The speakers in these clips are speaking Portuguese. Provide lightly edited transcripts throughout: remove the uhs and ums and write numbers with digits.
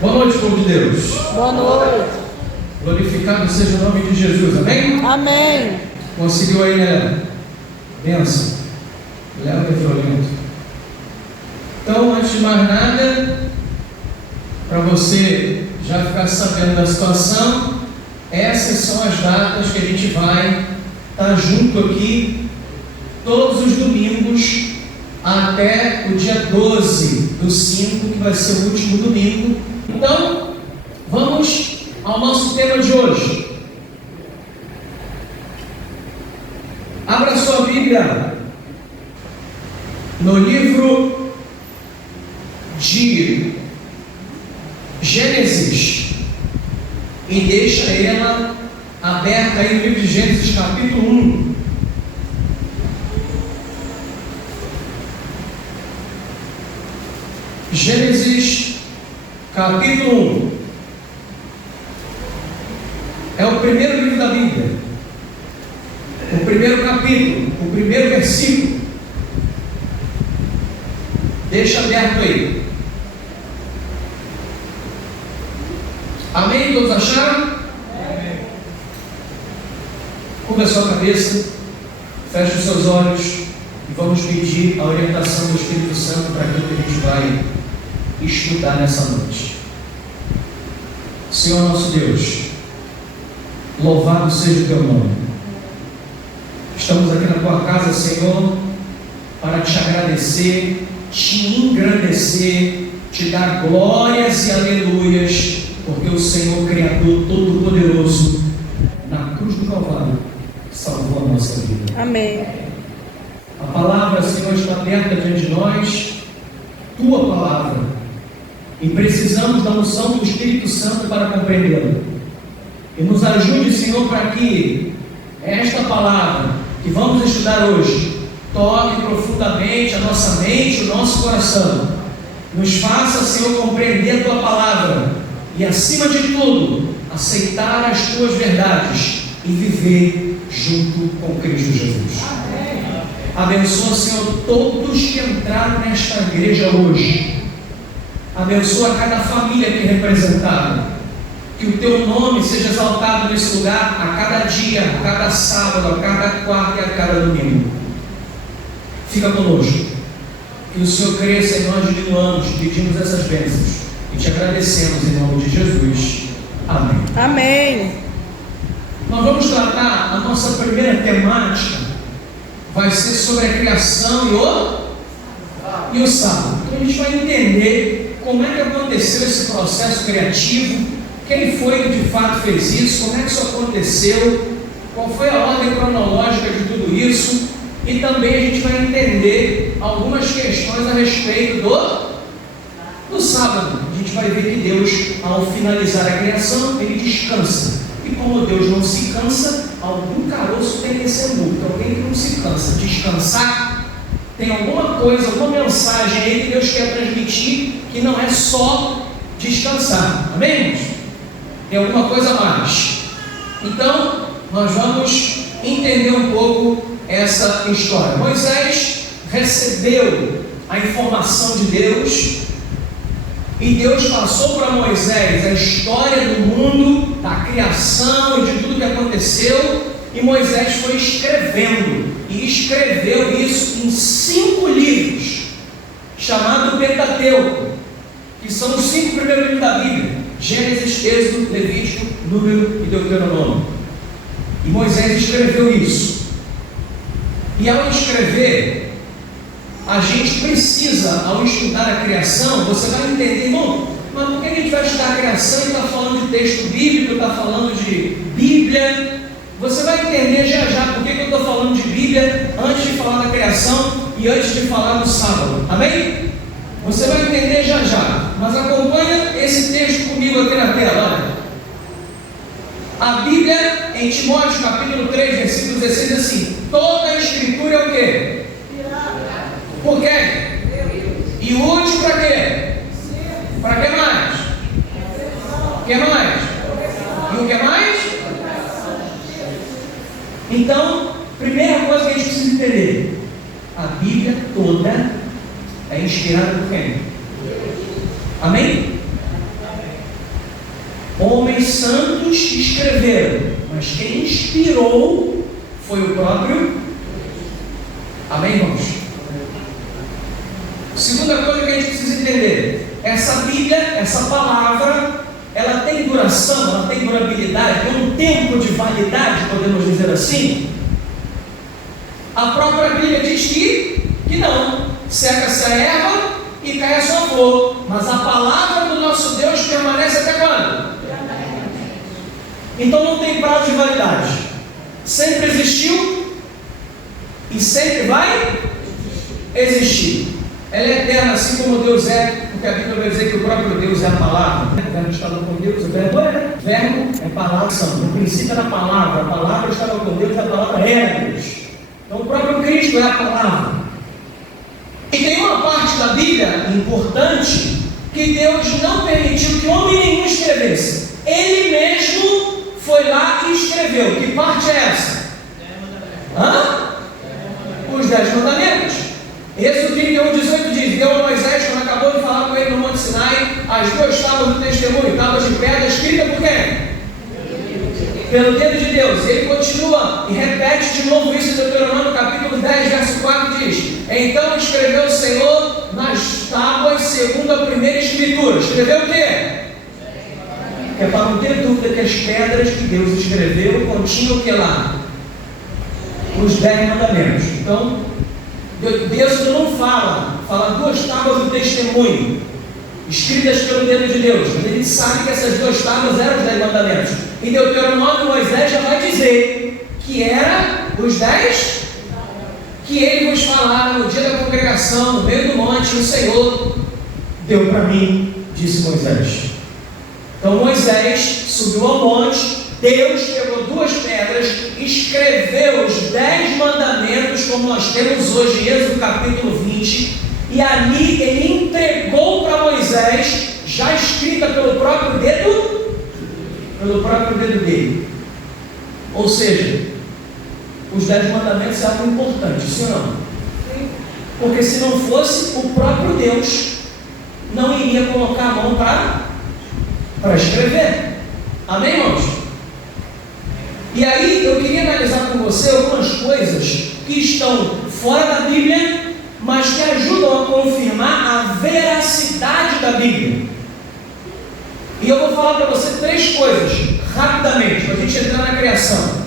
Boa noite, povo de Deus. Boa noite. Glorificado seja o nome de Jesus, amém? Amém. Conseguiu aí, né? Benção. Leva e violento. Então, antes de mais nada, para você já ficar sabendo da situação, essas são as datas que a gente vai estar junto aqui todos os domingos até o dia 12/5, que vai ser o último domingo. Então, vamos ao nosso tema de hoje. Abra sua Bíblia no livro de Gênesis e deixa ela aberta aí no livro de Gênesis, capítulo 1. Gênesis, capítulo 1. É o primeiro livro da Bíblia, o primeiro capítulo, o primeiro versículo. Deixa aberto aí. Amém? Todos acharam? Amém. Curva a sua cabeça, feche os seus olhos e vamos pedir a orientação do Espírito Santo para aquilo que a gente vai estudar nessa noite. Senhor nosso Deus, louvado seja o teu nome. Estamos aqui na tua casa, Senhor, para te agradecer, te engrandecer, te dar glórias e aleluias, porque o Senhor, Criador Todo-Poderoso, na cruz do Calvário, salvou a nossa vida. Amém. A palavra, Senhor, está aberta diante de nós, tua palavra, e precisamos da unção do Espírito Santo para compreendê-la. E nos ajude, Senhor, para que esta palavra que vamos estudar hoje toque profundamente a nossa mente, o nosso coração. Nos faça, Senhor, compreender a tua palavra e, acima de tudo, aceitar as tuas verdades e viver junto com Cristo Jesus. Amém. Abençoa, Senhor, todos que entraram nesta igreja hoje. Abençoa cada família aqui representada. Que o teu nome seja exaltado nesse lugar a cada dia, a cada sábado, a cada quarta e a cada domingo. Fica conosco. Que o Senhor cresça e nós diminuamos, pedimos essas bênçãos e te agradecemos em nome de Jesus. Amém. Amém. Nós vamos tratar a nossa primeira temática, vai ser sobre a criação e o sábado. Então a gente vai entender como é que aconteceu esse processo criativo, quem foi que de fato fez isso, como é que isso aconteceu, qual foi a ordem cronológica de tudo isso, e também a gente vai entender algumas questões a respeito do sábado. A gente vai ver que Deus, ao finalizar a criação, ele descansa. E como Deus não se cansa, algum caroço tem que ser morto. Alguém que não se cansa, descansar, tem alguma coisa, alguma mensagem aí que Deus quer transmitir, que não é só descansar. Amém? Tem alguma coisa a mais. Então, nós vamos entender um pouco essa história. Moisés recebeu a informação de Deus e Deus passou para Moisés a história do mundo, da criação e de tudo que aconteceu, e Moisés foi escrevendo e escreveu isso em 5 livros chamado Pentateuco, que são os 5 primeiros livros da Bíblia: Gênesis, Êxodo, Levítico, Número e Deuteronômio. E Moisés escreveu isso. E ao escrever, a gente precisa, ao estudar a criação, você vai entender, irmão, mas por que a gente vai estudar a criação e está falando de texto bíblico, está falando de Bíblia? Você vai entender já por que eu estou falando de Bíblia antes de falar da criação e antes de falar do sábado. Amém? Você vai entender já. Mas acompanha esse texto comigo aqui na tela. Olha. A Bíblia, em Timóteo capítulo 3, versículo 16, diz assim: toda a escritura é o quê? Por quê? E útil para quê? Para que mais? O que mais? E o que mais? Então, primeira coisa que a gente precisa entender: a Bíblia toda é inspirada por quem? Amém? homens santos escreveram, mas quem inspirou foi o próprio. Amém, irmãos? Segunda coisa que a gente precisa entender: essa Bíblia, essa palavra, ela tem duração, ela tem durabilidade, tem um tempo de validade, podemos dizer assim? A própria Bíblia diz que não, seca-se a erva e cai a sua flor, mas a palavra do nosso Deus permanece até quando? Então não tem prazo de validade, sempre existiu e sempre vai existir. Ela é eterna, assim como Deus é, porque a Bíblia vai dizer que o próprio Deus é a palavra. O verbo estava com Deus, o verbo é palavra. No princípio era a palavra estava com Deus, a palavra era Deus. Então o próprio Cristo é a palavra. E tem uma parte da Bíblia importante que Deus não permitiu que homem nenhum escrevesse. Ele mesmo foi lá e escreveu. Que parte é essa? Os 10 mandamentos. Êxodo 31:18 diz: deu a Moisés, quando acabou de falar com ele no Monte Sinai, as 2 tábuas do testemunho, tábuas de pedra, escrita por quem? Pelo dedo de Deus. Ele continua e repete de novo isso em Deuteronômio capítulo 10, verso 4, diz: então escreveu o Senhor nas tábuas segundo a primeira escritura. Escreveu o quê? Que é para não ter dúvida que as pedras que Deus escreveu continham o que lá? Os 10 mandamentos. Então Deus não fala 2 tábuas do testemunho, escritas pelo dedo de Deus, mas ele sabe que essas 2 tábuas eram os 10 mandamentos. Em Deuteronômio, Moisés já vai dizer que era os 10 que ele vos falara no dia da congregação, no meio do monte, o Senhor deu para mim, disse Moisés. Então Moisés subiu ao monte, Deus pegou 2 pedras, escreveu os 10 mandamentos, como nós temos hoje em Êxodo capítulo 20, e ali ele entregou para Moisés, já escrita pelo próprio dedo dele. Ou seja, os 10 mandamentos é algo importante, sim ou não? Porque se não fosse, o próprio Deus não iria colocar a mão para escrever. Amém, irmãos? E aí eu queria analisar com você algumas coisas que estão fora da Bíblia, mas que ajudam a confirmar a veracidade da Bíblia. E eu vou falar para você 3 coisas, rapidamente, para a gente entrar na criação.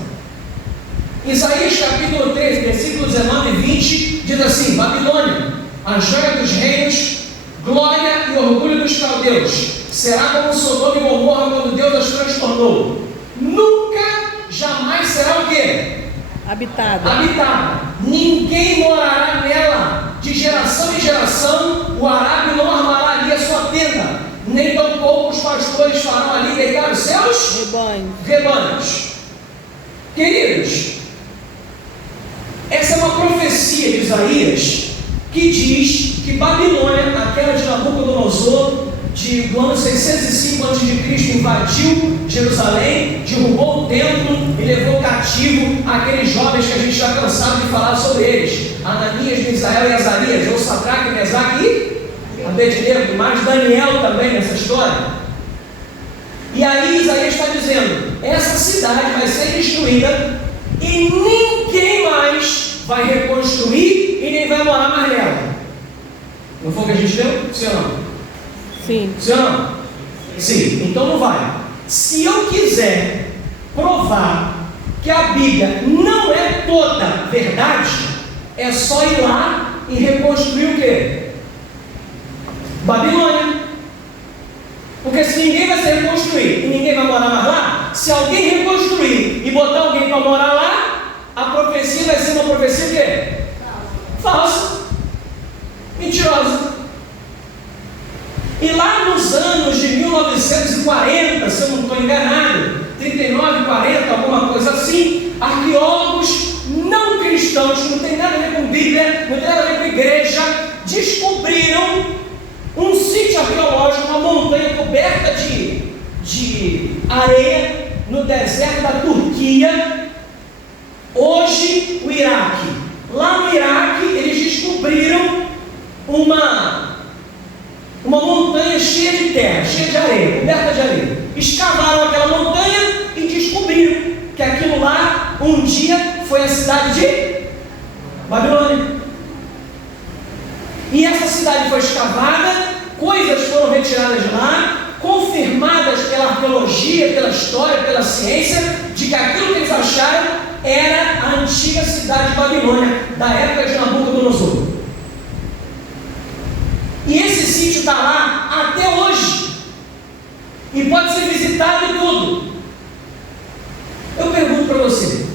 Isaías capítulo 13, versículo 19 e 20, diz assim: Babilônia, a joia dos reinos, glória e orgulho dos caldeus, será como Sodoma e Gomorra quando Deus as transtornou. Nunca, jamais será o quê? Habitada. Ninguém morará nela. De geração em geração, o arábio não armará ali a sua tenda, nem tampouco os pastores farão ali deitar os seus rebanhos. Queridos, essa é uma profecia de Isaías que diz que Babilônia, aquela de Nabucodonosor, do ano 605 a.C., invadiu Jerusalém, derrubou o templo e levou cativo aqueles jovens que a gente está cansado de falar sobre eles: Ananias, Misael e Azarias, ou Sadraque, Mesaque e Abednego, mas Daniel também nessa história. E aí Isaías está dizendo: essa cidade vai ser destruída e ninguém mais vai reconstruir e nem vai morar mais nela. Não foi o que a gente deu? Sim ou não? Sim. Sim ou não? Sim. Então não vai. Se eu quiser provar que a Bíblia não é toda verdade, é só ir lá e reconstruir o quê? Babilônia. Porque se ninguém vai se reconstruir e ninguém vai morar mais lá, se alguém reconstruir e botar alguém para morar lá, a profecia vai ser uma profecia o quê? Falsa. Mentirosa. E lá nos anos de 1940, se eu não estou enganado, 39, 40, alguma coisa assim, arqueólogos não cristãos, que não tem nada a ver com Bíblia, não tem nada a ver com igreja, descobriram um sítio arqueológico, uma montanha coberta de areia, no deserto da Turquia, hoje o Iraque. Lá no Iraque eles descobriram uma montanha cheia de terra, cheia de areia, coberta de areia. Escavaram aquela montanha e descobriram que aquilo lá, um dia, foi a cidade de Babilônia. E essa cidade foi escavada, coisas foram retiradas de lá, confirmadas pela arqueologia, pela história, pela ciência, de que aquilo que eles acharam era a antiga cidade de Babilônia, da época de Nabucodonosor. E esse sítio está lá até hoje, e pode ser visitado e tudo. Eu pergunto para você,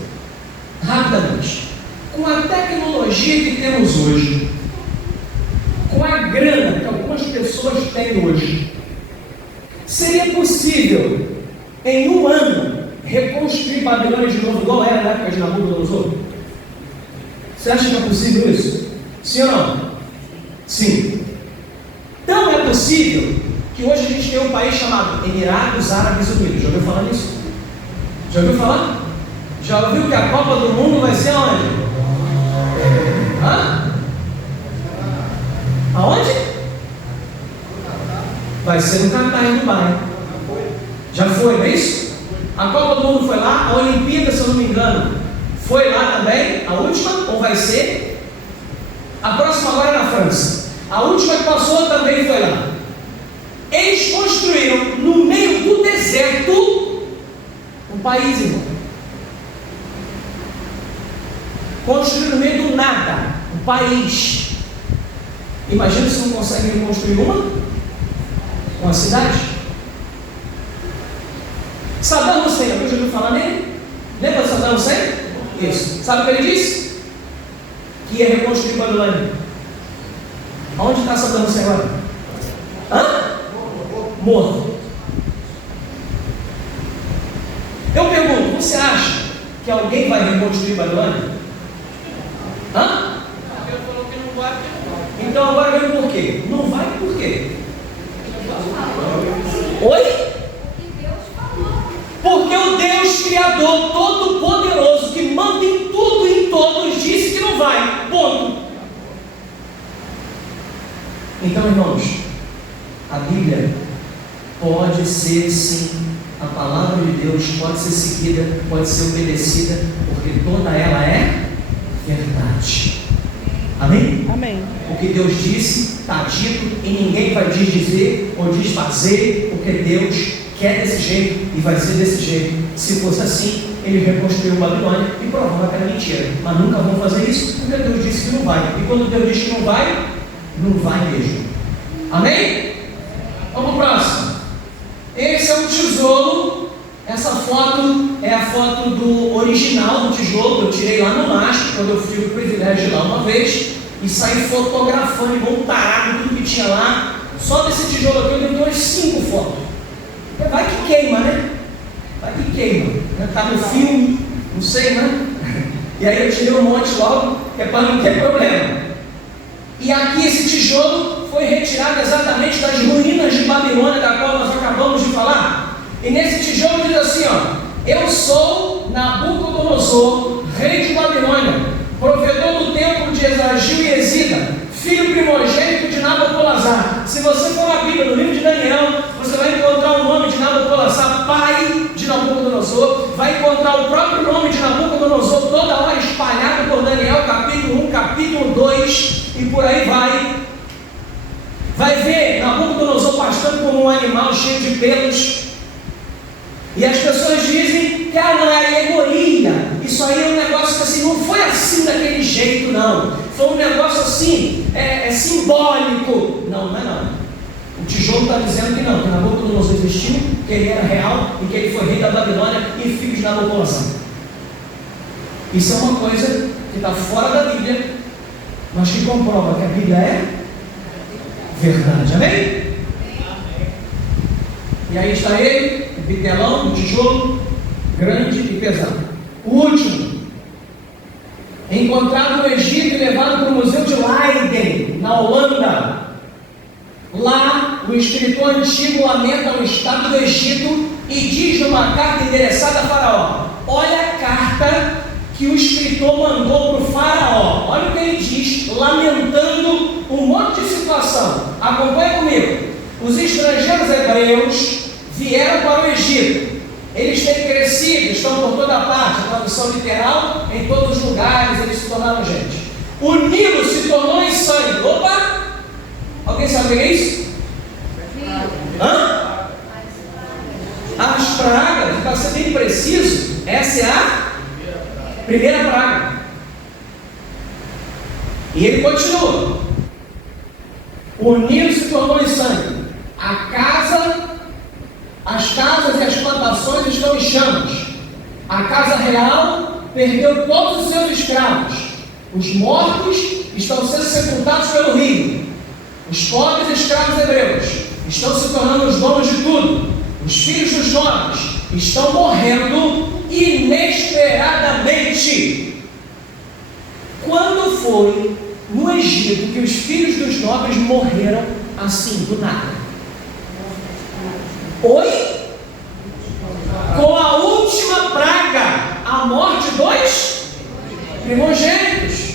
rapidamente, com a tecnologia que temos hoje, com a grana que algumas pessoas têm hoje, seria possível, em um ano, reconstruir Babilônia de novo, igual era na época de Nabucodonosor? Você acha que é possível isso? Sim ou não? Sim. Então é possível que hoje a gente tenha um país chamado Emirados Árabes Unidos. Já ouviu falar nisso? Já ouviu falar? Já ouviu que a Copa do Mundo vai ser aonde? Hã? Aonde? Vai ser no Catar, em Dubai. Já foi, não é isso? A Copa do Mundo foi lá, a Olimpíada, se eu não me engano, foi lá também, a última, ou vai ser? A próxima agora é na França. A última que passou também foi lá. Eles construíram no meio do deserto um país, irmão. Construíram no meio do nada um país. Imagina se não conseguem construir uma cidade. Saddam Hussein, alguém já ouviu falar nele? Lembra de Saddam Hussein? Isso. Sabe o que ele disse? Que ia reconstruir Babilônia. Onde está Saddam Hussein agora? Hã? Morto. Eu pergunto, você acha que alguém vai reconstruir Babilônia? Hã? Deus falou que não vai, então agora vem por quê? Não vai por quê? Oi? Porque o Deus Criador Todo-Poderoso, que manda em tudo e em todos, disse que não vai. Ponto. Então, irmãos, a Bíblia pode ser, sim, a palavra de Deus pode ser seguida, pode ser obedecida, porque toda ela é verdade. Amém? Amém. O que Deus disse está dito e ninguém vai desdizer ou desfazer, porque Deus quer desse jeito e vai ser desse jeito. Se fosse assim, ele reconstruiu Babilônia e provava que era mentira. Mas nunca vão fazer isso, porque Deus disse que não vai. E quando Deus diz que não vai mesmo. Amém? Vamos para o próximo. Esse é um tesouro. Essa foto é a foto do original do tijolo. Eu tirei lá no mastro, quando eu tive o privilégio de ir lá uma vez, e saí fotografando, igual um tarado, tudo que tinha lá. Só desse tijolo aqui eu dei umas 5 fotos. Vai que queima, né? Vai que queima. Está no filme, não sei, né? E aí eu tirei um monte logo, que é para não ter problema. E aqui esse tijolo foi retirado exatamente das ruínas de Babilônia, da qual nós acabamos de falar. E nesse tijolo diz assim, ó: eu sou Nabucodonosor, rei de Babilônia, provedor do templo de Esagil e Esida, filho primogênito de Nabopolassar. Se você for na Bíblia, no livro de Daniel, você vai encontrar o nome de Nabopolassar, pai de Nabucodonosor, vai encontrar o próprio nome de Nabucodonosor toda hora espalhado por Daniel, capítulo 1, capítulo 2, e por aí vai. Vai ver Nabucodonosor pastando como um animal cheio de pelos. E as pessoas dizem que não é alegoria. Isso aí é um negócio que assim, não foi assim daquele jeito, não. Foi um negócio assim, simbólico. Não, não é não. O tijolo está dizendo que não, que Nabucodonosor existiu, que ele era real e que ele foi rei da Babilônia e filho de Nabucodonosor. Isso é uma coisa que está fora da Bíblia, mas que comprova que a Bíblia é verdade. Amém? E aí está ele, o bitelão, o tijolo, grande e pesado. O último, encontrado no Egito e levado para o Museu de Leiden, na Holanda. Lá, o escritor antigo lamenta o estado do Egito e diz numa carta endereçada a Faraó: olha a carta que que o escritor mandou para o faraó. Olha o que ele diz, lamentando um monte de situação. Acompanha comigo. Os estrangeiros hebreus vieram para o Egito. Eles têm crescido, estão por toda parte, a tradução literal, em todos os lugares, eles se tornaram gente. O Nilo se tornou em sangue. Opa! Alguém sabe o que é isso? Hã? As pragas, para ser bem preciso, essa é a primeira praga. E ele continua. O Nilo se tornou em sangue. As casas e as plantações estão em chamas. A casa real perdeu todos os seus escravos. Os mortos estão sendo sepultados pelo rio. Os pobres escravos hebreus estão se tornando os donos de tudo. Os filhos dos nobres estão morrendo inesperadamente. Quando foi no Egito que os filhos dos nobres morreram assim, do nada? Oi? Com a última praga, a morte dos primogênitos.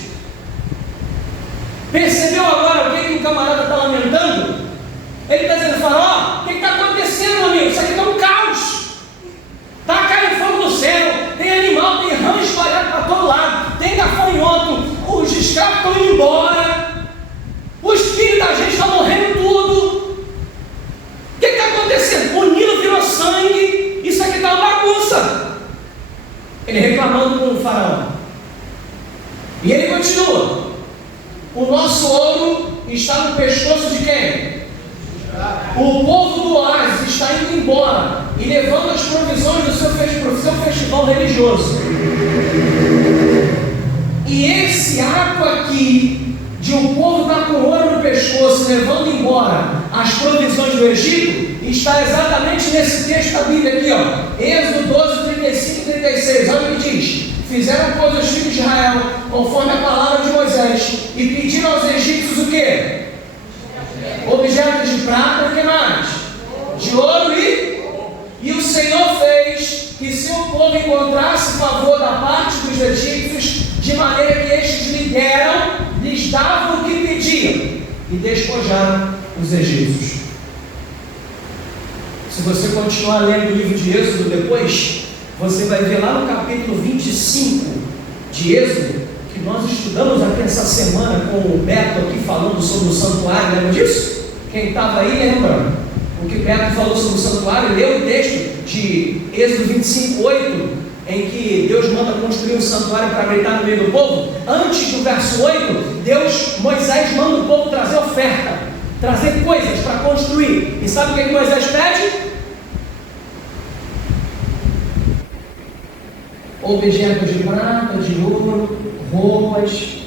Percebeu agora o que o camarada está lamentando? Ele está dizendo, faraó, o que está acontecendo, meu amigo? Isso aqui está um caos. Está caindo fogo no céu, tem animal, tem rã espalhado para todo lado, tem gafanhoto, os escravos estão indo embora, os filhos da gente estão morrendo tudo. O que está acontecendo? O Nilo virou sangue, isso aqui está uma bagunça. Ele reclamando com o faraó. E ele continua. O nosso ouro está no pescoço de quem? O povo do oásis está indo embora e levando as provisões do seu festival religioso. E esse ato aqui de o povo estar com ouro no pescoço levando embora as provisões do Egito está exatamente nesse texto da Bíblia aqui, ó. Êxodo 12, 35 e 36. Olha o que diz. Fizeram, pois, os filhos de Israel conforme a palavra de Moisés e pediram aos egípcios o quê? Objetos de prata e o que mais? De ouro e o Senhor fez que seu povo encontrasse favor da parte dos egípcios, de maneira que estes lhes davam o que pediam e despojaram os egípcios. Se você continuar lendo o livro de Êxodo depois, você vai ver lá no capítulo 25 de Êxodo, que nós estudamos aqui essa semana com o Beto aqui falando sobre o santuário, lembra disso? Quem estava aí lembra o que Beto falou sobre o santuário, leu o texto de Êxodo 25, 8, em que Deus manda construir um santuário para habitar no meio do povo. Antes do verso 8, Moisés manda o povo trazer oferta, trazer coisas para construir. E sabe o que Moisés pede? Objetos de prata, de ouro, roupas,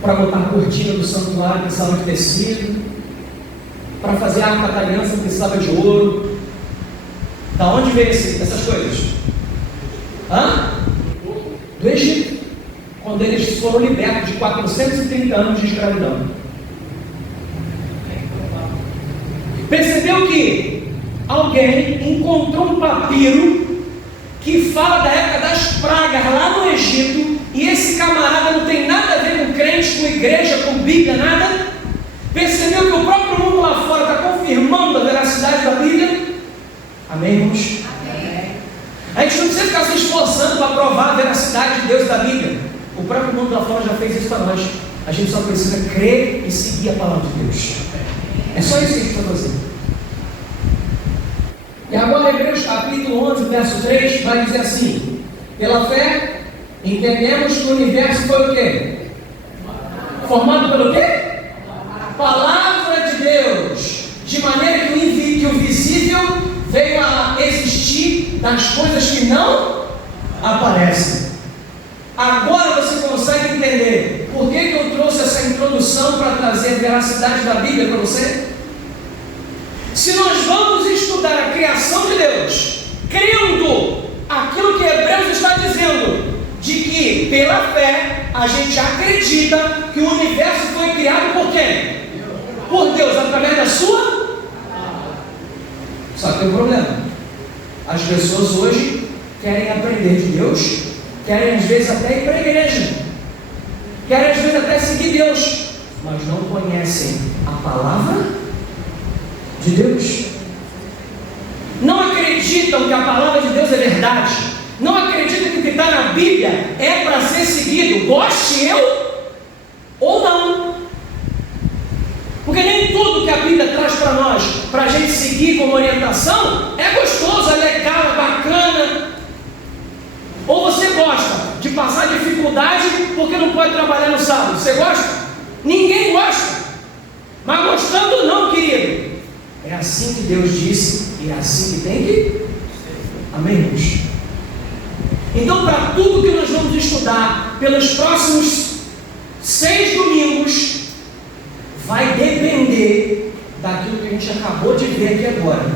para botar a cortina do santuário, precisava de tecido, para fazer a arca da aliança, precisava de ouro. Da onde veio essas coisas? Do Egito, quando eles foram libertos de 430 anos de escravidão. Percebeu que alguém encontrou um papiro que fala da época das pragas lá no Egito, e esse camarada não tem nada a ver com crente, com igreja, com Bíblia, nada. Percebeu que o próprio mundo lá fora está confirmando a veracidade da Bíblia? Amém, irmãos? Amém. A gente não precisa ficar se esforçando para provar a veracidade de Deus e da Bíblia. O próprio mundo lá fora já fez isso para nós. A gente só precisa crer e seguir a palavra de Deus. É só isso que a gente precisa fazer. E agora Hebreus capítulo 11, verso 3, vai dizer assim: pela fé, entendemos que o universo foi o quê? Formado pelo quê? Palavra de Deus, de maneira que o visível veio a existir das coisas que não aparecem. Agora você consegue entender por que eu trouxe essa introdução para trazer a veracidade da Bíblia para você? Se nós vamos estudar a criação de Deus, crendo aquilo que Hebreus está dizendo, de que pela fé a gente acredita que o universo foi criado por quem? Por Deus, através da sua. Só que tem um problema. As pessoas hoje querem aprender de Deus querem às vezes até ir para a igreja, querem às vezes até seguir Deus, mas não conhecem a palavra de Deus. Não acreditam que a palavra de Deus é verdade. Não acreditam que o que está na Bíblia é para ser seguido, goste eu ou não. Porque nem tudo que a Bíblia traz para nós, para a gente seguir como orientação, é gostoso, é legal, é bacana. Ou você gosta de passar dificuldade porque não pode trabalhar no sábado? Você gosta? Ninguém gosta. Mas gostando não, querido. É assim que Deus disse e é assim que tem que ser. Amém, irmãos? Então, para tudo que nós vamos estudar pelos próximos 6 domingos, vai depender daquilo que a gente acabou de ver aqui agora.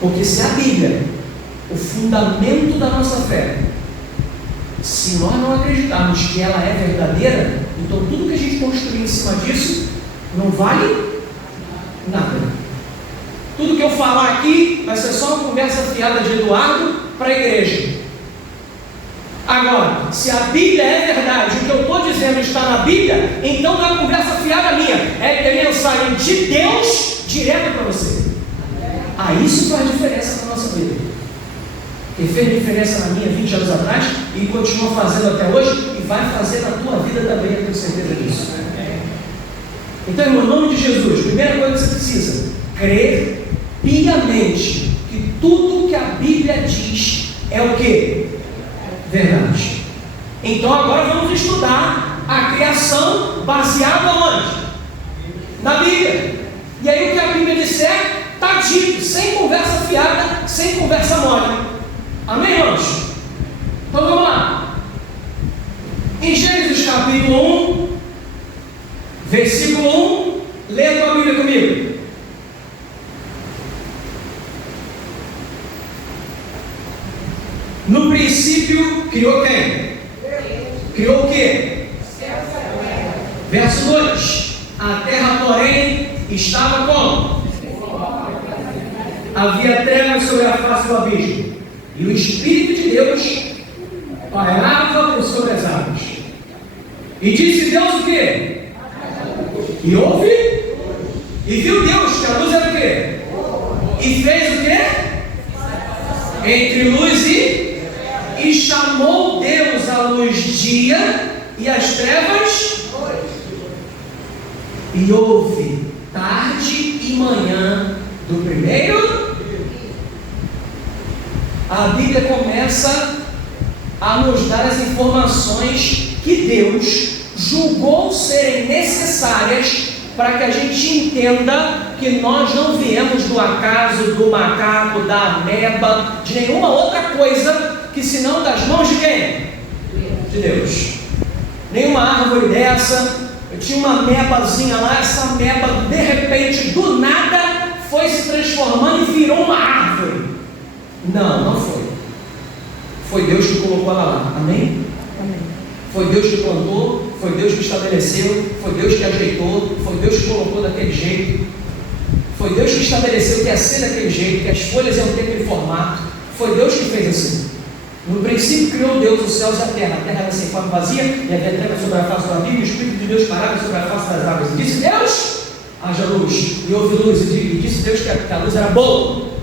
Porque se a Bíblia, o fundamento da nossa fé, se nós não acreditarmos que ela é verdadeira, então tudo que a gente construir em cima disso não vale nada. Tudo que eu falar aqui vai ser só uma conversa fiada de Eduardo para a igreja. Agora, se a Bíblia é verdade, o que eu estou dizendo está na Bíblia, então não é conversa fiada minha, é mensagem de Deus direto para você. Isso faz diferença na nossa vida. Que fez diferença na minha 20 anos atrás e continua fazendo até hoje e vai fazer na tua vida também, eu tenho certeza disso. Então, irmão, em nome de Jesus, primeira coisa que você precisa, crer piamente que tudo que a Bíblia diz é o quê? Verdade. Então agora vamos estudar a criação baseada onde? Na Bíblia. E aí o que a Bíblia disser, está dito, sem conversa fiada, sem conversa mole. Amém, irmãos? Então vamos lá. Em Gênesis capítulo 1, versículo 1, leia a tua Bíblia comigo. No princípio, criou quem? Criou o quê? Verso 2. A terra, porém, estava como? Havia trevas sobre a face do abismo, e o Espírito de Deus pairava por sobre as águas. E disse Deus o quê? E houve? E viu Deus que a luz era o quê? E fez o quê? Entre luz e chamou Deus a luz dia e as trevas noite. E houve tarde e manhã do primeiro. A Bíblia começa a nos dar as informações que Deus julgou serem necessárias para que a gente entenda que nós não viemos do acaso, do macaco, da ameba, de nenhuma outra coisa que senão das mãos de quem? De Deus. Nenhuma árvore dessa. Eu tinha uma amebazinha lá, essa ameba de repente, do nada, foi se transformando e virou uma árvore. Não foi. Foi Deus que colocou ela lá. Amém? Amém. Foi Deus que plantou, foi Deus que estabeleceu, foi Deus que ajeitou, foi Deus que colocou daquele jeito, foi Deus que estabeleceu que ia ser daquele jeito, que as folhas iam ter aquele formato, foi Deus que fez assim. No princípio criou Deus os céus e a terra era sem forma vazia, e havia trevas sobre a face do abismo, e o Espírito de Deus parava sobre a face das águas. E disse Deus, haja luz, e houve luz, e disse Deus que a luz era boa.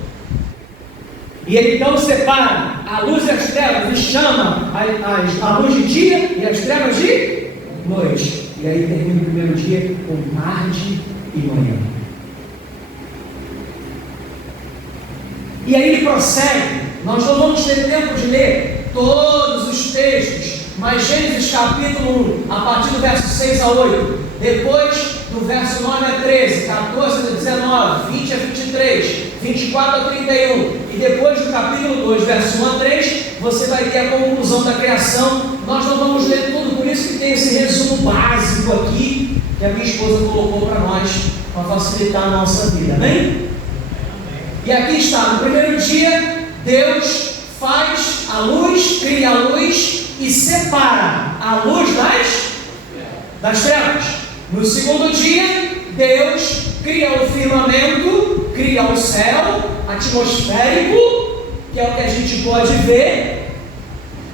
E ele então separa a luz e as trevas, e chama a luz de dia e as trevas de noite. E aí termina o primeiro dia com tarde e manhã. E aí ele prossegue. Nós não vamos ter tempo de ler todos os textos, mas Gênesis capítulo 1, a partir do verso 6 a 8, depois do verso 9 a 13, 14 a 19, 20 a 23, 24 a 31, e depois do capítulo 2, verso 1 a 3, você vai ter a conclusão da criação. Nós não vamos ler tudo, por isso que tem esse resumo básico aqui, que a minha esposa colocou para nós, para facilitar a nossa vida, amém? E aqui está, no primeiro dia, Deus faz a luz, cria a luz e separa a luz das trevas. No segundo dia, Deus cria o firmamento, cria o céu atmosférico, que é o que a gente pode ver,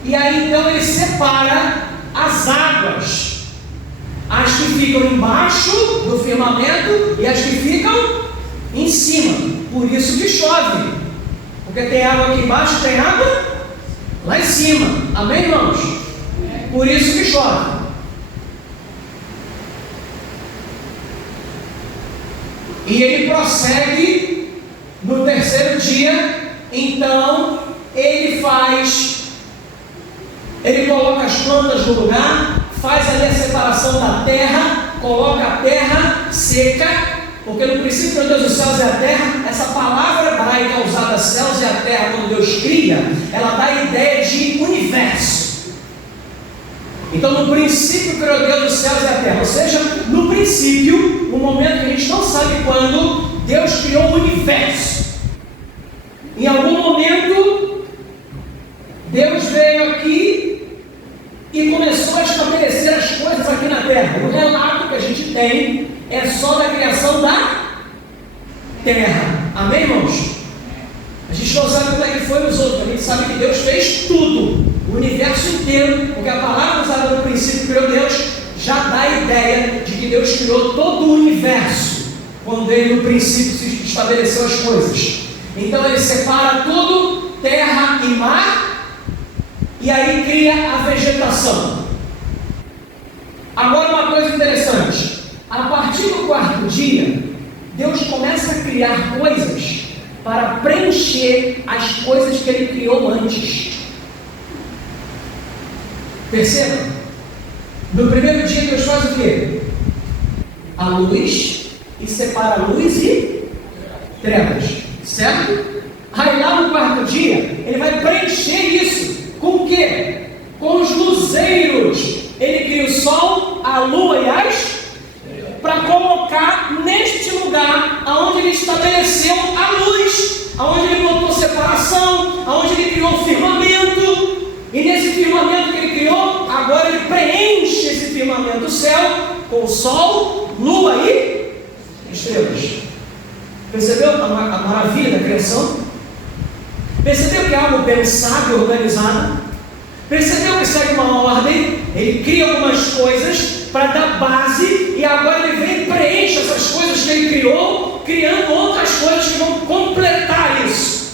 E aí então ele separa as águas, as que ficam embaixo do firmamento e as que ficam em cima. Por isso que chove, porque tem água aqui embaixo, tem água lá em cima. Amém, irmãos? Por isso que chove. E ele prossegue no terceiro dia. Então ele coloca as plantas no lugar, faz ali a separação da terra, coloca a terra seca, porque no princípio Deus dos céus e a terra, essa palavra hebraica usada céus e a terra, quando Deus cria, ela dá a ideia de universo. Então no princípio criou Deus dos céus e a terra, ou seja, no princípio, no momento que a gente não sabe quando, Deus criou o universo. Em algum momento, Deus veio aqui e começou a estabelecer as coisas aqui na terra. O relato que a gente tem é só da criação da terra. Amém, irmãos? A gente não sabe como é que foi nos outros, a gente sabe que Deus fez tudo, o universo inteiro, porque a palavra usada no princípio criou Deus, já dá a ideia de que Deus criou todo o universo, quando ele no princípio se estabeleceu as coisas. Então ele separa tudo, terra e mar, e aí cria a vegetação. Agora uma coisa interessante, a partir do quarto dia, Deus começa a criar coisas para preencher as coisas que ele criou antes. Perceba, no primeiro dia Deus faz o quê? A luz, e separa luz e trevas. Certo? Aí lá no quarto dia, ele vai preencher isso com o quê? Com os luzeiros. Ele cria o sol, a lua e as para colocar neste lugar aonde ele estabeleceu a luz, aonde ele botou separação, aonde ele criou o firmamento. E nesse firmamento que ele criou, agora ele preenche esse firmamento do céu com o sol, lua e estrelas. Percebeu a maravilha da criação? Percebeu que é algo pensado e organizado? Percebeu que segue uma ordem? Ele cria algumas coisas para dar base, e agora ele vem e preenche essas coisas que ele criou, criando outras coisas que vão completar isso.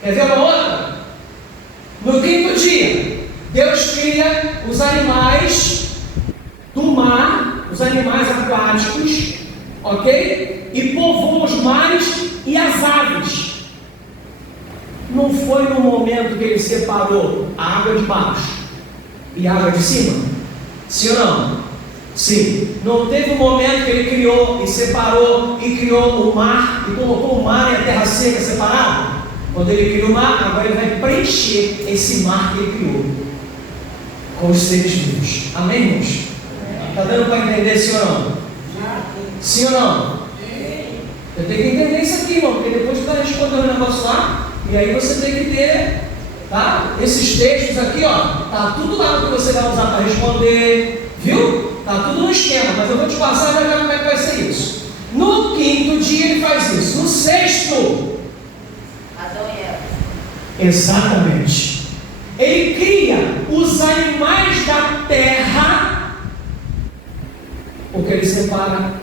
Quer ver uma outra? No quinto dia, Deus cria os animais do mar, os animais aquáticos, ok? E povoa os mares e as aves. Não foi no momento que ele separou a água de baixo e a água de cima? Sim ou não? Sim. Não teve um momento que ele criou e separou e criou o mar e colocou o mar e a terra seca separado? Quando ele criou o mar, agora ele vai preencher esse mar que ele criou com os seres vivos. Amém, irmãos? Está dando para entender, sim ou não? Sim ou não? Eu tenho que entender isso aqui, irmão, porque depois vai responder um negócio lá, e aí você tem que ter, tá? Esses textos aqui, ó, tá tudo lá no que você vai usar para responder, viu? Tá tudo no esquema, mas eu vou te passar e vai ver como é que vai ser isso. No quinto dia ele faz isso. No sexto, Adão e Eva. exatamente, ele cria os animais da terra, porque ele separa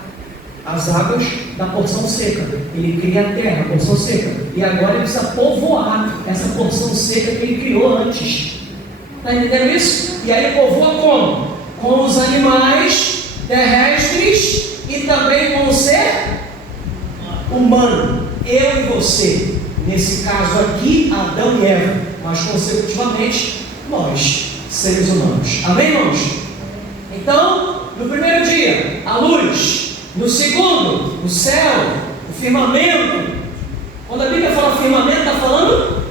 as águas da porção seca. Ele cria a terra, a porção seca, e agora ele precisa povoar essa porção seca que ele criou antes. Está entendendo isso? E aí ele povoa como? Com os animais terrestres e também com o ser humano. Eu e você. Nesse caso aqui, Adão e Eva, mas consecutivamente nós, seres humanos. Amém, irmãos? Então, no primeiro dia, a luz. No segundo, o céu, o firmamento. Quando a Bíblia fala firmamento, está falando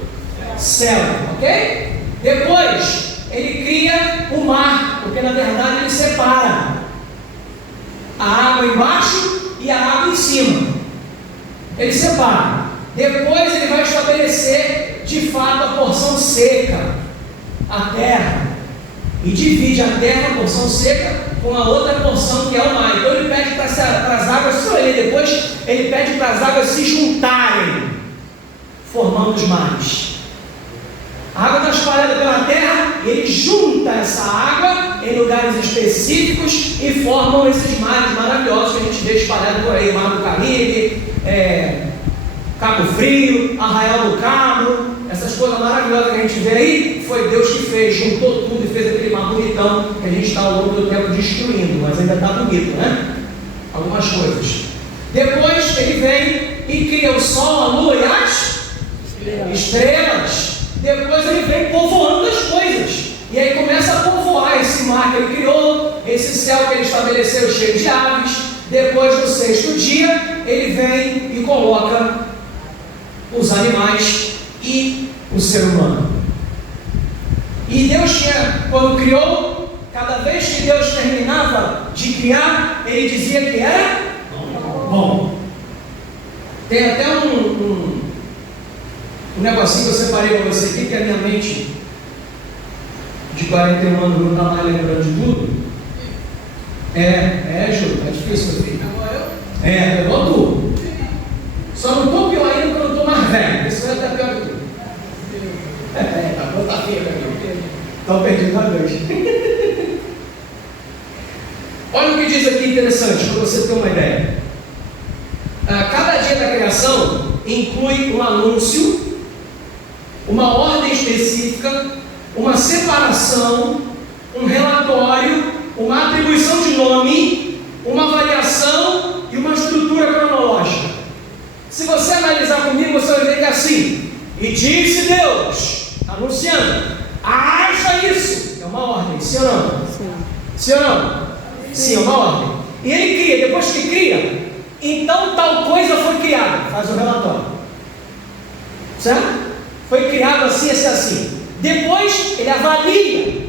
céu, ok? Depois, ele cria o mar, porque na verdade ele separa a água embaixo e a água em cima. Ele separa. Depois ele vai estabelecer de fato a porção seca, a terra, e divide a terra, a porção seca, com a outra porção que é o mar. Então ele pede para as águas, só ele depois, ele pede para as águas se juntarem, formando os mares. A água está espalhada pela terra, e ele junta essa água em lugares específicos e formam esses mares maravilhosos que a gente vê espalhados por aí, Mar do Caribe, Cabo Frio, Arraial do Cabo, essas coisas maravilhosas que a gente vê aí, foi Deus que fez, juntou tudo e fez aquele mar bonitão que a gente está ao longo do tempo destruindo, mas ainda está bonito, né? Algumas coisas. Depois ele vem e cria o sol, a lua e as estrelas. Depois ele vem povoando as coisas. E aí começa a povoar esse mar que ele criou, esse céu que ele estabeleceu cheio de aves. Depois, no sexto dia, ele vem e coloca os animais e o ser humano. E Deus, quando criou, cada vez que Deus terminava de criar, ele dizia que era bom. Tem até um negocinho que eu separei para você aqui, que a minha mente de 41 anos não está mais lembrando de tudo. Júlio, é difícil, meu filho. Pegou tudo. Só não estou pior ainda porque eu não estou mais velho. Isso vai estar pior que tudo. Tá feio aqui. Estão perdidos na noite. Olha o que diz aqui interessante, para você ter uma ideia. Cada dia da criação inclui um anúncio, uma ordem específica, uma separação, um relatório, uma atribuição de nome, uma variação e uma estrutura cronológica. Se você analisar comigo, você vai ver que é assim: e disse Deus, anunciando, haja isso. É uma ordem, sim ou não? Sim ou não? Sim, é uma ordem. E ele cria, depois que cria, então tal coisa foi criada. Faz o relatório. Certo? Foi criado assim, assim. Depois ele avalia.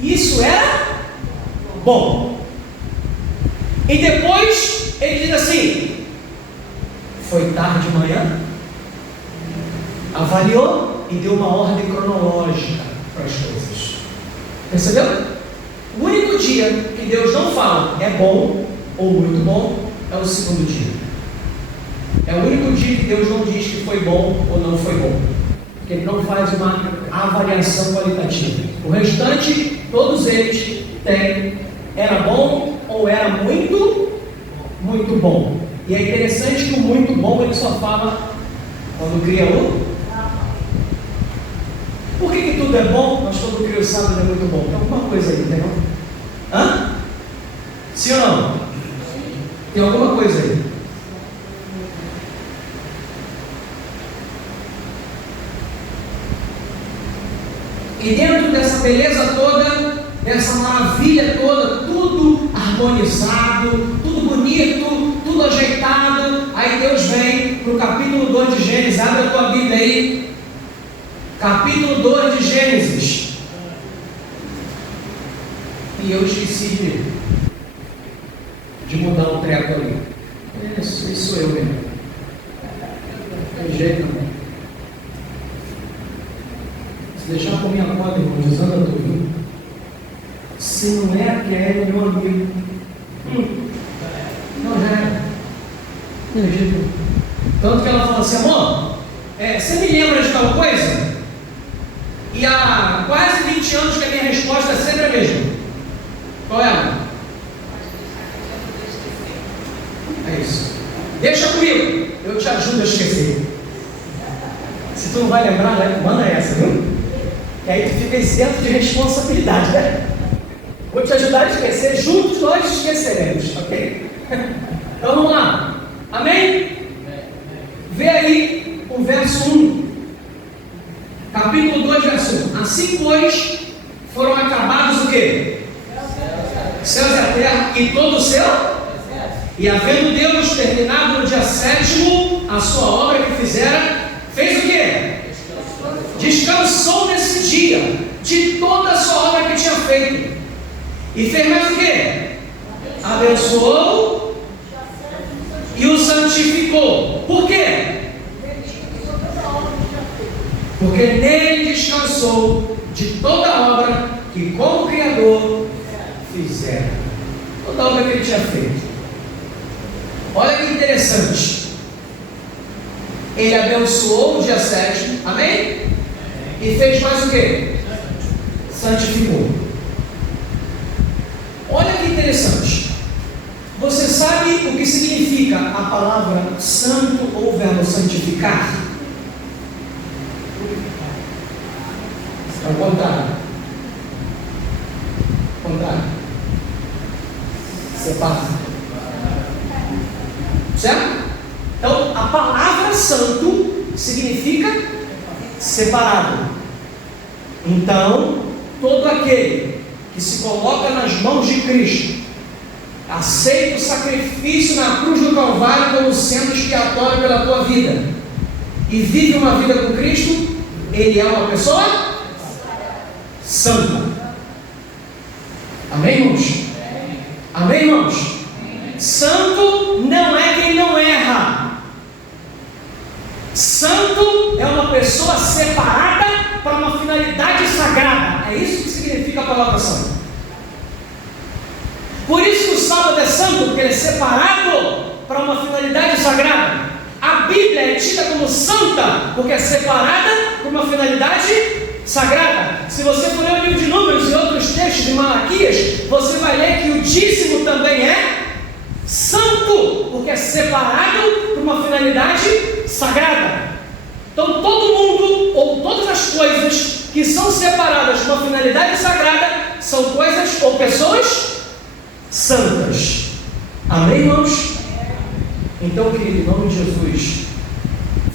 Isso era bom. E depois ele diz assim: foi tarde de manhã. Avaliou e deu uma ordem cronológica para as coisas. Percebeu? O único dia que Deus não fala é bom ou muito bom é o segundo dia. É o único dia que Deus não diz que foi bom ou não foi bom. Porque Ele não faz uma avaliação qualitativa. O restante, todos eles têm era bom ou era muito bom. E é interessante que o muito bom ele só fala quando cria o. Por que tudo é bom, mas quando cria o sábado é muito bom? Tem alguma coisa aí, entendeu? Hã? Sim ou não? Tem alguma coisa aí. E dentro dessa beleza toda, dessa maravilha toda, tudo harmonizado, tudo bonito, tudo ajeitado, aí Deus vem para o capítulo 2 de Gênesis. Abre a tua Bíblia aí. Capítulo 2 de Gênesis. E eu esqueci de mudar um treco ali. Isso sou eu mesmo. Não tem jeito não. Se deixar por minha conta, irmão, desanda tudo. Se não é que é meu amigo. Não, já é. Não tem jeito. Tanto que ela fala assim: amor, você me lembra de tal coisa? E há quase 20 anos que a minha resposta é sempre a mesma. Qual é, amor? É isso. Deixa comigo, eu te ajudo a esquecer. Se tu não vai lembrar, né? Manda essa, viu? E aí tu fica isento de responsabilidade, né? Vou te ajudar a esquecer, juntos nós esqueceremos, ok? Então vamos lá. Amém? Vê aí o verso 1. Capítulo 2, verso 1. Assim, pois, foram acabados o quê? Céus e a terra e todo o céu. E havendo Deus terminado no dia 7º a sua obra que fizera, fez o quê? Descansou nesse dia de toda a sua obra que tinha feito. E fez mais o quê? Abençoou e o santificou. Por quê? Porque nele descansou de toda a obra que como Criador fizera. Toda a obra que ele tinha feito. Olha que interessante. Ele abençoou o dia 7º. Amém? E fez mais o quê? Santificou. Olha que interessante. Você sabe o que significa a palavra santo ou verbo santificar? É o contrário. Separar. Certo? Então, a palavra santo significa separado. Então, todo aquele que se coloca nas mãos de Cristo, aceita o sacrifício na cruz do Calvário como sendo expiatório pela tua vida, e vive uma vida com Cristo, ele é uma pessoa santa. Amém, irmãos? Amém, irmãos? Santo não é quem não erra. Santo é uma pessoa separada para uma finalidade sagrada. É isso que significa a palavra santo. Por isso que o sábado é santo, porque ele é separado para uma finalidade sagrada. A Bíblia é tida como santa, porque é separada para uma finalidade sagrada. Se você for ler o livro de Números e outros textos de Malaquias, você vai ler que o dízimo também é santo, porque é separado para uma finalidade sagrada. Então todo mundo, ou todas as coisas que são separadas para uma finalidade sagrada, são coisas ou pessoas santas. Amém, irmãos? Então, querido, em nome de Jesus,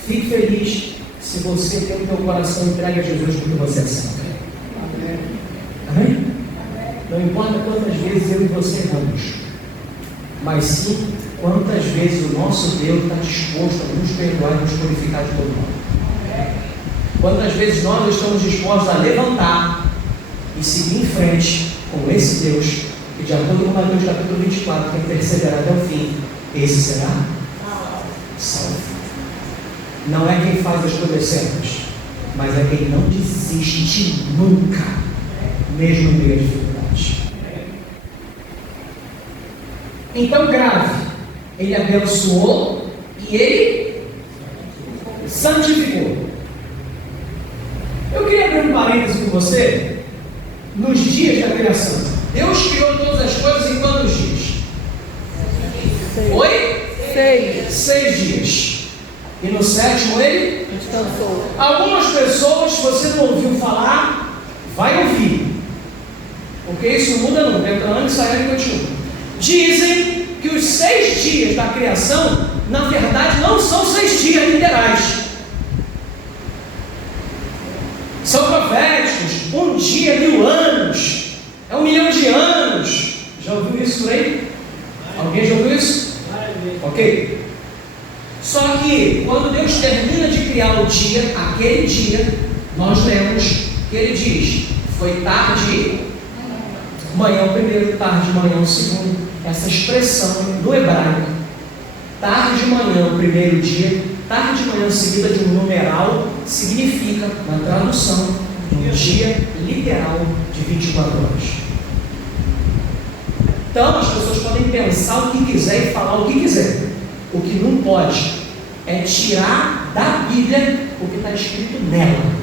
fique feliz se você tem o teu coração entregue a Jesus porque você é santo. Amém? Não importa quantas vezes eu e você erramos, mas sim quantas vezes o nosso Deus está disposto a nos perdoar e nos purificar de todo mal. Quantas vezes nós estamos dispostos a levantar e seguir em frente com esse Deus, e de acordo com Mateus capítulo 24, quem perseverar até o fim, esse será salvo. Não é quem faz as coisas certas, mas é quem não desiste nunca, mesmo em meio a dificuldades. Então, grave, ele abençoou e ele santificou. Eu queria abrir um parênteses com você. Nos dias da criação, Deus criou todas as coisas em quantos dias? 6 dias. E no 7º ele descansou. Algumas pessoas, se você não ouviu falar, vai ouvir, porque isso muda nunca, entra ano e sai ano e continua. Dizem que os 6 dias da criação, na verdade, não são 6 dias literais. São proféticos. Um dia, 1000 anos. É 1 milhão de anos. Já ouviu isso por aí? Alguém já ouviu isso? Ok. Só que, quando Deus termina de criar o dia, aquele dia, nós lemos que ele diz, foi tarde, manhã o primeiro, tarde, manhã o segundo. Essa expressão no hebraico, tarde de manhã o primeiro dia, tarde de manhã seguida de um numeral, significa, na tradução, um dia literal de 24 horas. Então as pessoas podem pensar o que quiser e falar o que quiser. O que não pode é tirar da Bíblia o que está escrito nela.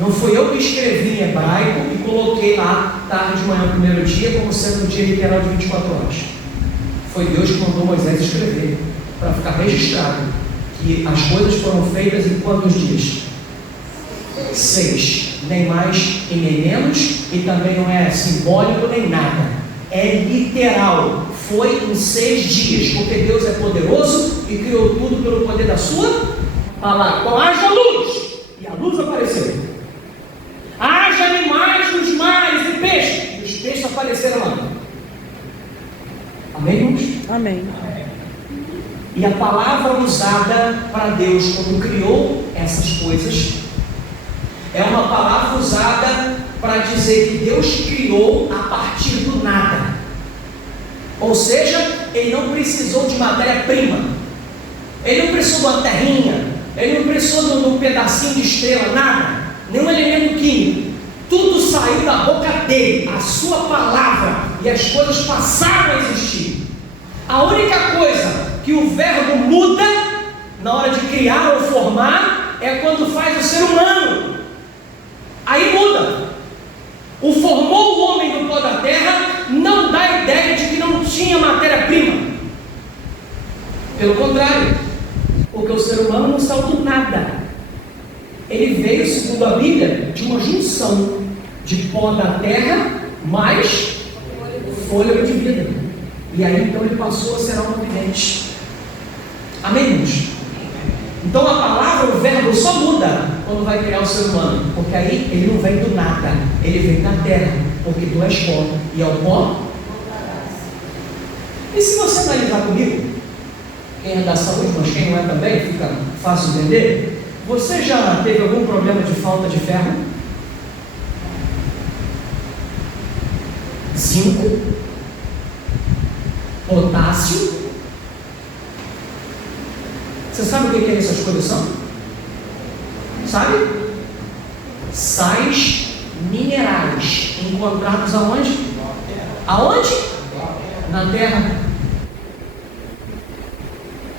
Não foi eu que escrevi em hebraico e coloquei lá tarde de manhã, primeiro dia, como sendo um dia literal de 24 horas. Foi Deus que mandou Moisés escrever, para ficar registrado que as coisas foram feitas em quantos dias? 6, nem mais e nem menos, e também não é simbólico nem nada. É literal, foi em 6 dias, porque Deus é poderoso e criou tudo pelo poder da sua palavra. Então haja luz, e a luz apareceu. Haja animais nos mares e peixes, e os peixes apareceram lá. Amém, irmãos? Amém. E a palavra usada para Deus quando criou essas coisas é uma palavra usada para dizer que Deus criou a partir do nada. Ou seja, ele não precisou de matéria-prima, ele não precisou de uma terrinha, ele não precisou de um pedacinho de estrela, nada, nenhum elemento químico. Tudo saiu da boca dele, a sua palavra, e as coisas passaram a existir. A única coisa que o verbo muda na hora de criar ou formar é quando faz o ser humano. Aí muda. O formou o homem do pó da terra não dá a ideia de que não tinha matéria-prima. Pelo contrário, porque o ser humano não saiu do nada. Ele veio, segundo a Bíblia, de uma junção de pó da terra mais fôlego de vida. E aí então ele passou a ser alma vivente. Amém, irmãos? Então a palavra, o verbo só muda quando vai criar o ser humano, porque aí ele não vem do nada, ele vem da terra, porque tu és pó, e ao pó. E se você analisar comigo, quem é da saúde, mas quem não é também, fica fácil entender. Você já teve algum problema de falta de ferro? Zinco? Potássio? Você sabe o que é essas coisas são? Sabe? Sais minerais encontrados aonde? Aonde? Na terra.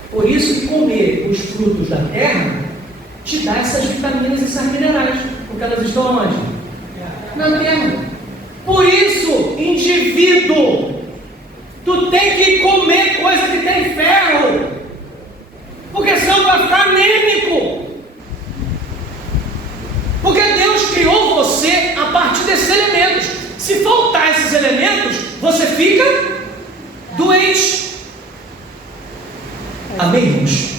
Por isso que comer os frutos da terra te dá essas vitaminas e essas minerais, porque elas estão aonde? Na terra. Por isso, indivíduo, tu tem que comer coisa que tem ferro, porque senão vai ficar anêmico. Porque Deus criou você a partir desses elementos. Se faltar esses elementos, você fica doente. Amém, irmãos?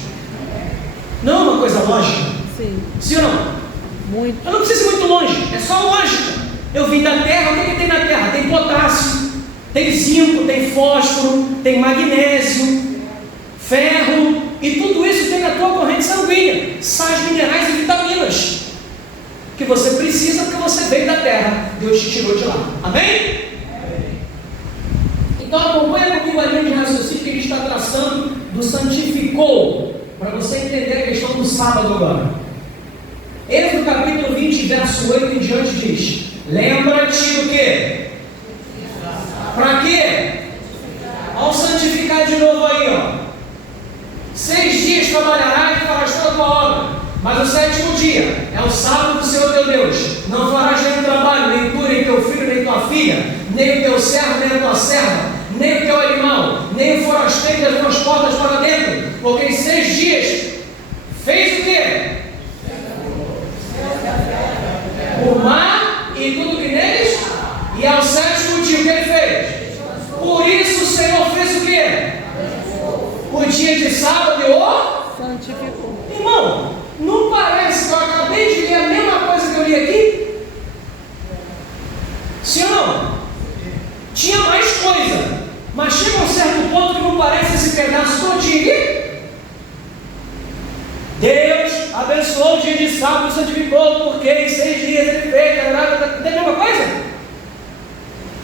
Não é uma coisa lógica? Sim. Sim ou não? Muito. Eu não preciso ir muito longe, é só lógica. Eu vim da terra, o que tem na terra? Tem potássio, tem zinco, tem fósforo, tem magnésio, ferro, e tudo isso tem na tua corrente sanguínea, sais minerais e vitaminas, que você precisa porque você veio da terra, Deus te tirou de lá. Amém? Então acompanha comigo a linha de raciocínio que ele está traçando do santificou, para você entender a questão do sábado agora. Êxodo capítulo 20, verso 8 em diante diz: lembra-te do quê? Para quê? Ao santificar de novo aí, ó. 6 dias trabalharás e farás toda a tua obra, mas o 7º dia é o sábado do Senhor teu Deus. Não farás nenhum trabalho, nem tu, nem teu filho, nem tua filha, nem o teu servo, nem a tua serva, nem o teu animal, nem o forasteiro das tuas portas para dentro, porque em 6 dias fez o quê? O mar e tudo que neles, e ao 7º dia o que ele fez? Por isso o Senhor fez o quê? O dia de sábado o Santificou. Irmão, não parece que eu acabei de ler a mesma coisa que eu li aqui? Sim ou não? Tinha mais coisa, mas chega um certo ponto que não parece esse pedaço todinho aqui? Deus abençoou o dia de sábado e santificou, porque em 6 dias ele fez, não é a mesma coisa?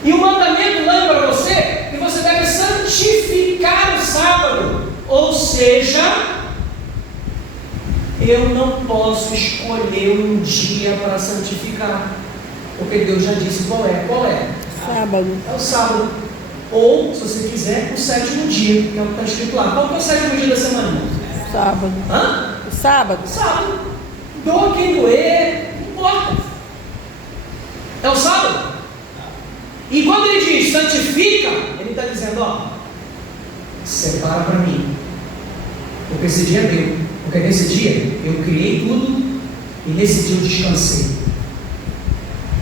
E o mandamento lembra você que você deve santificar o sábado, ou seja, eu não posso escolher um dia para santificar, porque Deus já disse qual é. Qual é? Sábado. É o sábado. Ou, se você quiser, o 7º dia, que é o que está escrito lá. Qual que é o 7º dia da semana? Sábado. Hã? Sábado. Sábado. Doa quem doer, não importa. É o sábado. E quando ele diz santifica, ele está dizendo, ó, separa para mim, porque esse dia é meu, porque nesse dia eu criei tudo e nesse dia eu descansei.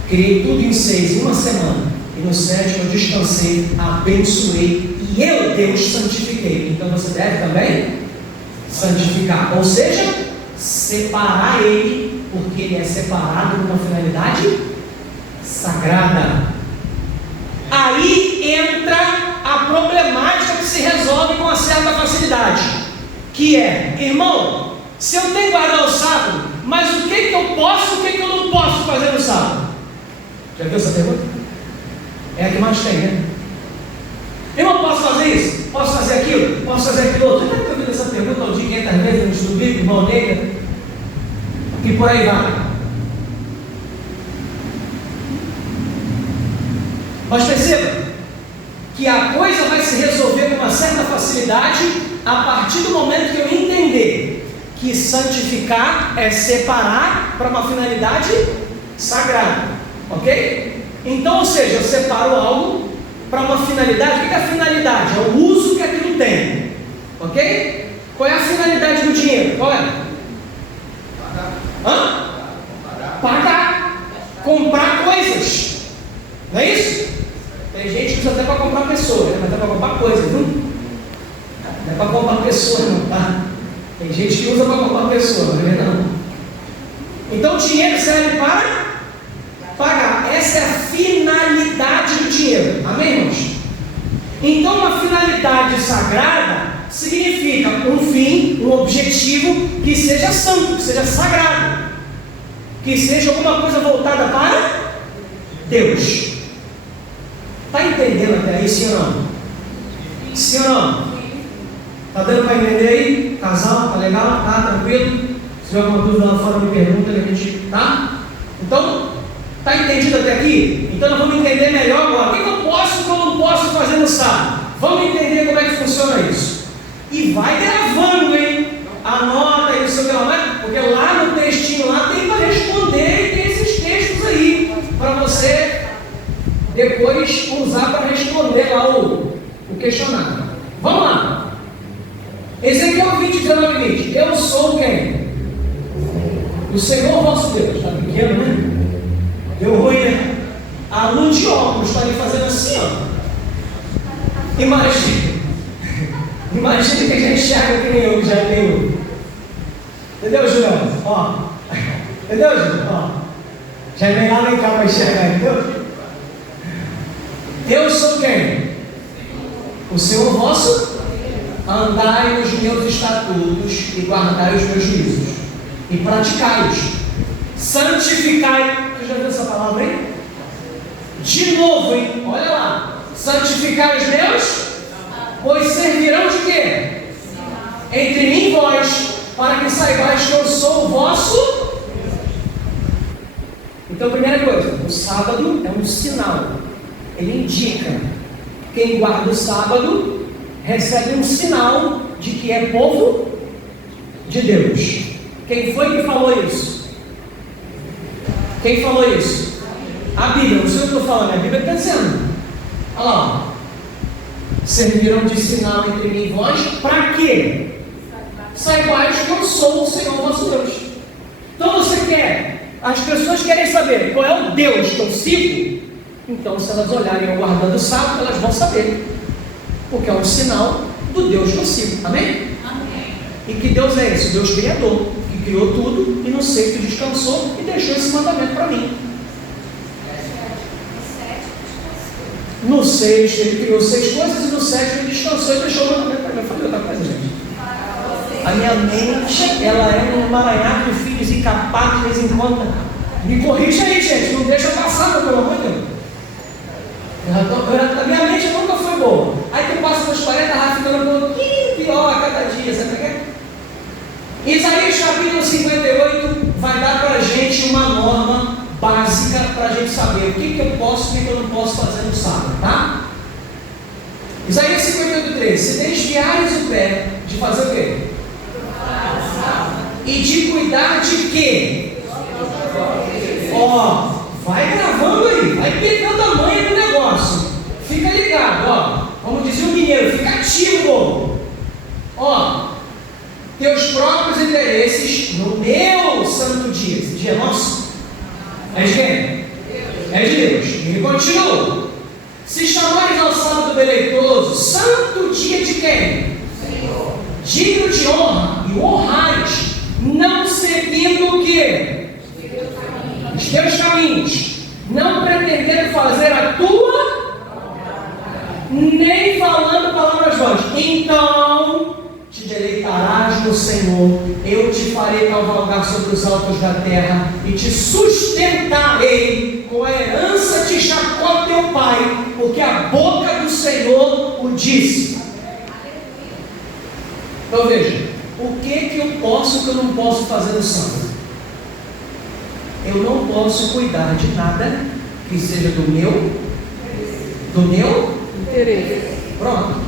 Criei tudo em 6, em uma semana, e no 7º eu descansei, abençoei e eu, Deus, santifiquei. Então você deve também santificar, ou seja, separar ele, porque ele é separado com uma finalidade sagrada. Aí entra a problemática que se resolve com uma certa facilidade, que é, irmão, se eu tenho que guardar o sábado, mas o que eu posso, o que eu não posso fazer no sábado? Já viu essa pergunta? É a que mais tem, né? Irmão, posso fazer isso? Posso fazer aquilo? Posso fazer aquilo outro? Já deve ter ouvido essa pergunta ao dia 500 vezes no estudo bíblico, irmão nega, e por aí vai. Mas perceba que a coisa vai se resolver com uma certa facilidade a partir do momento que eu entender que santificar é separar para uma finalidade sagrado, ok? Então, ou seja, eu separo algo para uma finalidade. O que é a finalidade? É o uso que aquilo tem, ok? Qual é a finalidade do dinheiro? Qual é? Pagar, comprar coisas, não é isso? Tem gente que usa até para comprar pessoa, mas é para comprar coisas, viu? Não é para comprar pessoa não, tá? Tem gente que usa para comprar pessoa, não é não? Então o dinheiro serve para pagar. Essa é a finalidade do dinheiro, amém, irmãos? Então uma finalidade sagrada significa um fim, um objetivo que seja santo, que seja sagrado, que seja alguma coisa voltada para Deus. Está entendendo até aí, sim ou não? Sim ou não? Está dando para entender aí? Casal, tá legal? Tá tranquilo? Se tiver alguma dúvida lá fora, me pergunta que a gente, tá? Então, está entendido até aqui? Então nós vamos entender melhor agora. O que eu posso e o que eu não posso fazer no sábado? Vamos entender como é que funciona isso. E vai gravando, hein? Anota aí o seu gravamento, porque lá no textinho lá tem para responder e tem esses textos aí para você depois usar para responder lá o questionário. Vamos lá. Ezequiel 20, 19 e 20. Eu sou quem? O Senhor vosso Deus. Está pequeno, né? Deu ruim, né? A luz de óculos está ali fazendo assim, ó. Imagina que a gente enxerga que nem eu, que já tenho. Entendeu, Juliano? Ó. Entendeu, Juliano? Ó. Já vem lá, vem cá para enxergar, entendeu? Eu sou quem? O Senhor vosso? Andai nos meus estatutos e guardai os meus juízos e praticai-os. Santificai. Você já viu essa palavra aí? De novo, hein? Olha lá. Santificai os meus, pois servirão de quê? Entre mim e vós, para que saibais que eu sou o vosso. Então, primeira coisa, o sábado é um sinal. Ele indica. Quem guarda o sábado recebe um sinal de que é povo de Deus. Quem foi que falou isso? Quem falou isso? A Bíblia, não sei o que eu estou falando, a Bíblia está dizendo. Olha lá. Servirão de sinal entre mim e vós, para quê? Saibais que eu sou o Senhor vosso Deus. Então você quer, as pessoas querem saber qual é o Deus que eu sigo. Então, se elas olharem o guardando o sábado, elas vão saber, porque é um sinal do Deus que eu sigo, amém? Amém. E que Deus é esse? Deus Criador, que criou tudo e no sexto descansou e deixou esse mandamento para mim. No sexto ele criou 6 coisas e no sétimo ele descansou e deixou o mandamento para mim. Eu falei outra coisa, gente. A minha mente, ela é um emaranhado de fios encapados de vez em quando. Me corrija aí, gente, não deixa passar, meu, pelo amor de Deus. A minha mente nunca foi boa. Aí tu passa dos 40, vai ficando um pouquinho pior a cada dia, sabe o que é? Isaías capítulo 58 vai dar para a gente uma norma básica para a gente saber o que eu posso e o que eu não posso fazer no sábado, tá? Isaías 58:3. Se desviares o pé de fazer o quê? E de cuidar de quê? Ó, vai gravando aí, vai pegando a manha do negócio. Fica ligado, ó. Como dizia o mineiro, fica ativo. Ó, teus próprios interesses no meu santo dia. Esse dia é nosso? É de quem? É de Deus. Ele continua. Se chamares ao sábado deleitoso, santo dia de quem? Senhor. Digno de honra e honrais, não seguindo o quê? Os teus caminhos, não pretendendo fazer a tua, nem falando palavras vãs. Então te deleitarás no Senhor, eu te farei cavalgar sobre os altos da terra e te sustentarei com a herança de Jacó teu pai, porque a boca do Senhor o disse. Então veja, o que eu posso e o que eu não posso fazer no sábado? Eu não posso cuidar de nada que seja do meu interesse. Pronto.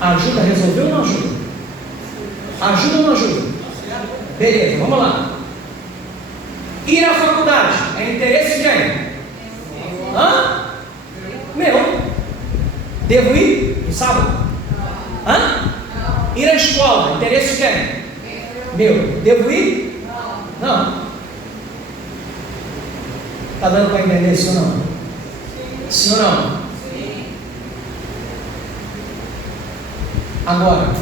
Ajuda a resolver ou não ajuda? Ajuda ou não ajuda? Beleza, vamos lá. Ir à faculdade é interesse de quem? Hã? Meu. Devo ir no sábado? Hã? Ir à escola, interesse de quem? Meu. Devo ir? Não. Está dando para entender sim ou não? Sim ou não? Agora,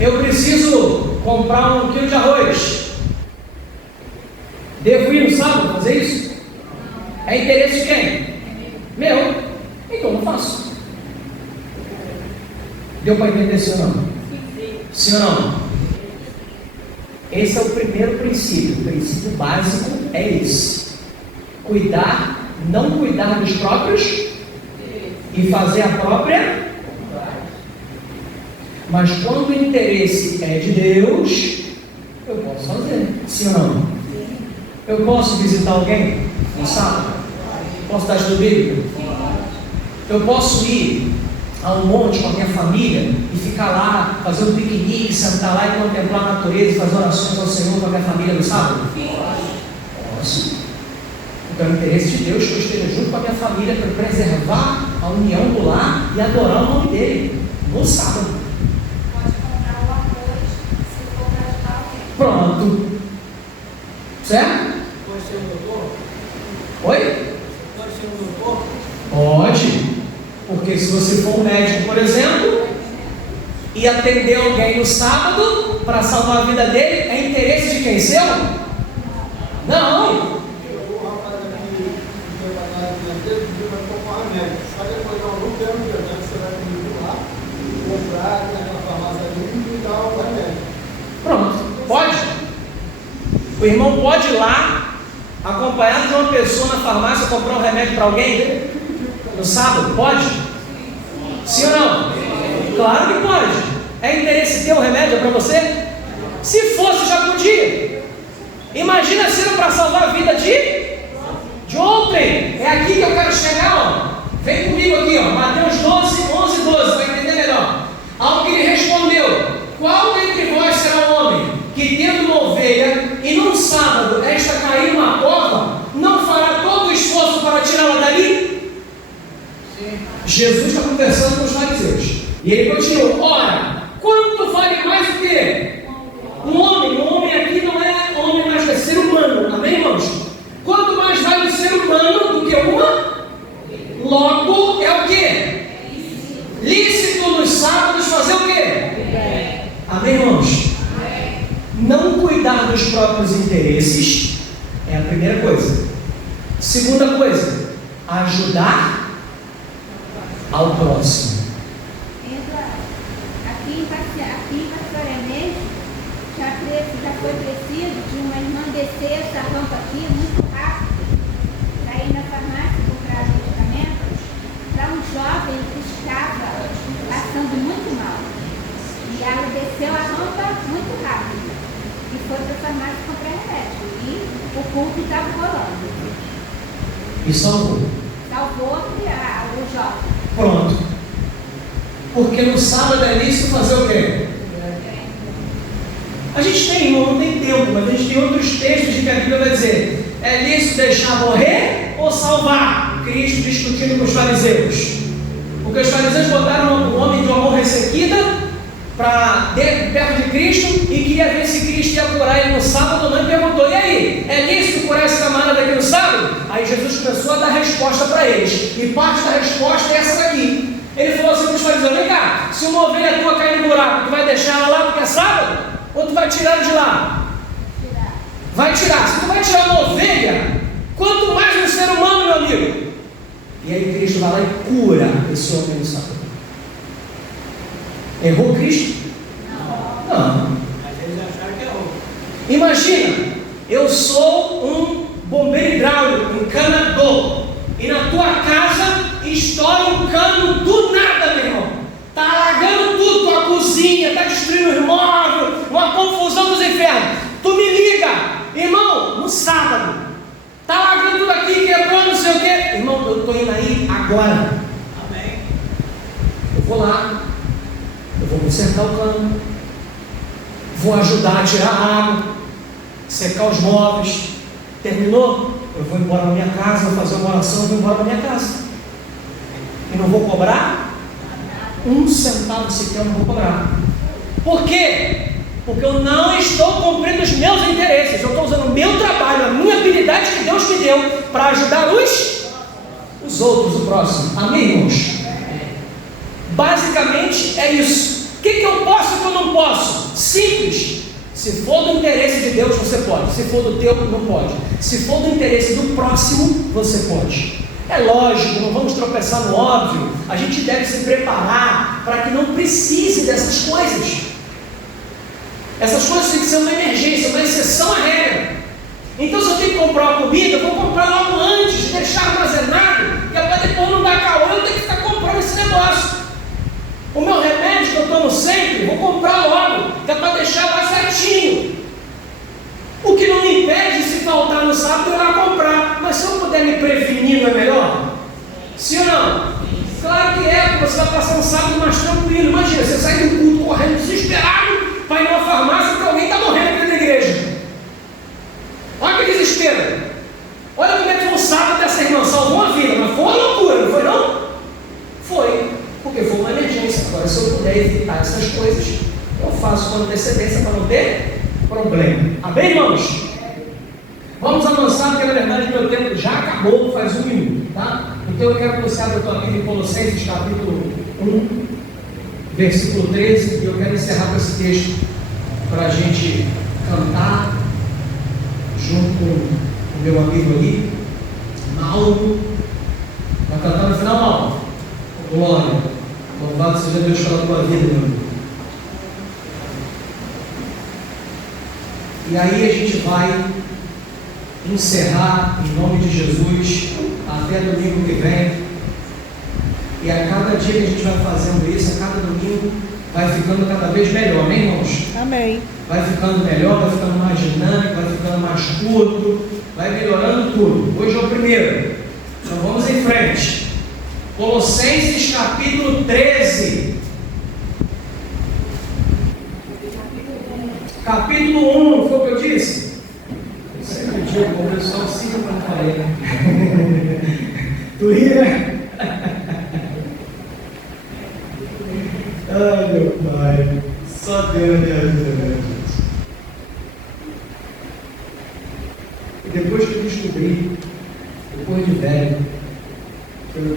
eu preciso comprar 1 quilo de arroz. Devo ir no sábado fazer isso? É interesse de quem? Meu. Então não faço. Deu para entender sim ou não? Sim ou não? Esse é o primeiro princípio. O princípio básico é esse: cuidar, não cuidar dos próprios e fazer a própria. Mas quando o interesse é de Deus, eu posso fazer. Sim ou não? Eu posso visitar alguém no sábado? Posso dar estudo bíblico? Eu posso ir a um monte com a minha família e ficar lá, fazer um piquenique, sentar lá e contemplar a natureza e fazer orações ao Senhor com a minha família no sábado? Posso. Porque é o interesse de Deus que eu esteja junto com a minha família para preservar a união do lar e adorar o nome dele no sábado. Pode comprar o arroz se for para ajudar alguém. Pronto. Certo? Pode ser um doutor? Oi? Pode ser um doutor? Pode. Porque se você for um médico, por exemplo, e atender alguém no sábado para salvar a vida dele, é interesse de quem? Seu? Não. Chegou o rapaz aqui, um tempo atrás, pediu para comprar remédio. Só depois de algum tempo, você vai comigo lá, comprar naquela farmácia ali e me dar o remédio. Pronto. Pode? O irmão pode ir lá, acompanhado de uma pessoa na farmácia, comprar um remédio para alguém? No sábado? Pode? Sim ou não? Claro que pode. É interesse ter um remédio para você? Se fosse, já podia. Imagina sendo para salvar a vida de outrem. É aqui que eu quero chegar, ó. Vem comigo aqui, ó. Mateus 12, 11, 12, vai entender melhor. Ao que lhe respondeu: qual dentre vós será o homem que, tendo uma ovelha e num sábado esta cair numa cova, não fará todo o esforço para tirá-la dali? Jesus está conversando com os fariseus. E ele continua: ora, quanto vale mais o quê? Um homem aqui não é homem, mas é ser humano. Amém, irmãos? Quanto mais vale o ser humano do que uma? Logo é o quê? Lícito nos sábados fazer o quê? Amém, irmãos? Não cuidar dos próprios interesses é a primeira coisa. Segunda coisa, ajudar ao próximo. Aqui em Pastoré mesmo, já foi preciso de uma irmã descer essa rampa aqui muito rápido para ir na farmácia comprar medicamentos para um jovem que estava passando muito mal. E ela desceu a rampa muito rápido e foi para a farmácia comprar remédio. E o culto estava rolando. E salvou. Salvou o jovem. Pronto. Porque no sábado é lícito fazer o quê? A gente tem, irmão, não tem tempo, mas a gente tem outros textos de que a Bíblia vai dizer: é lícito deixar morrer ou salvar? Cristo discutindo com os fariseus. Porque os fariseus botaram um homem de uma mão ressequida para perto de Cristo e queria ver se Cristo ia curar ele no sábado ou não, e perguntou: e aí, é lícito curar esse camarada aqui no sábado? Aí Jesus começou a dar resposta para eles, e parte da resposta é essa daqui. Ele falou assim para os fariseus: vem cá, se uma ovelha tua cair no buraco, tu vai deixar ela lá porque é sábado? Ou tu vai tirar de lá? Vai tirar. Se tu vai tirar uma ovelha, quanto mais um ser humano, meu amigo. E aí Cristo vai lá e cura esse homem no sábado. Errou Cristo? Não. Mas eles acharam que errou. Imagina, eu sou um bombeiro hidráulico, um encanador, e na tua casa estoura um cano do nada, meu irmão. Está alagando tudo, tua cozinha, está destruindo os móveis, uma confusão dos infernos. Tu me liga, irmão, no sábado. Está alagando tudo aqui, quebrou, não sei o quê. Irmão, eu estou indo aí agora. Amém. Eu vou lá, eu vou consertar o cano, vou ajudar a tirar a água. secar os móveis. Terminou? Eu vou embora na minha casa, vou fazer uma oração, eu vou embora na minha casa. E não vou cobrar um centavo sequer, eu não vou cobrar. Por quê? Porque eu não estou cumprindo os meus interesses. Eu estou usando o meu trabalho, a minha habilidade que Deus me deu para ajudar os outros, o próximo. Amém, irmãos? Basicamente é isso. O que eu posso e o que eu não posso? Simples. Se for do interesse de Deus, você pode. Se for do teu, não pode. Se for do interesse do próximo, você pode. É lógico, não vamos tropeçar no óbvio. A gente deve se preparar para que não precise dessas coisas. Essas coisas têm que ser uma emergência, uma exceção à regra. Então, se eu tenho que comprar uma comida, eu vou comprar logo antes, deixar armazenado, que é para depois não dar caô, eu tenho que ficar comprando esse negócio. O meu remédio que eu tomo sempre, vou comprar logo, que é para deixar lá certinho. O que não me impede, se faltar no sábado, eu ir lá comprar. Mas se eu puder me prevenir, não é melhor? Sim ou não? Claro que é, porque você vai passar um sábado mais tranquilo. Imagina, você sai do culto correndo desesperado para ir numa farmácia porque alguém está morrendo aqui na igreja. Olha que desespero. Olha como é que foi o sábado dessa irmã, salvou a vida, mas foi uma loucura, não foi não? Foi, porque foi uma emergência. Agora, se eu puder evitar essas coisas, eu faço com antecedência para não ter problema. Amém, irmãos? Vamos avançar, porque na verdade meu tempo já acabou, faz 1 minuto, tá? Então eu quero que você abra a tua Bíblia em Colossenses capítulo 1, versículo 13, e eu quero encerrar com esse texto para a gente cantar junto com o meu amigo ali, Mauro. Vai cantar no final, Mauro? Glória, louvado seja Deus pela tua vida, meu amigo. E aí a gente vai encerrar em nome de Jesus até domingo que vem. E a cada dia que a gente vai fazendo isso, a cada domingo vai ficando cada vez melhor, né, irmãos? Amém. Vai ficando melhor, vai ficando mais dinâmico, vai ficando mais curto, vai melhorando tudo. Hoje é o primeiro. Então vamos em frente. Colossenses capítulo 13. Capítulo 1, foi o que eu disse? Sempre dia eu comprei só 5 para não falei, né? Tu ri, né? Ai, meu pai, só Deus me ajuda, meu Deus. E depois que eu descobri, depois de velho, que eu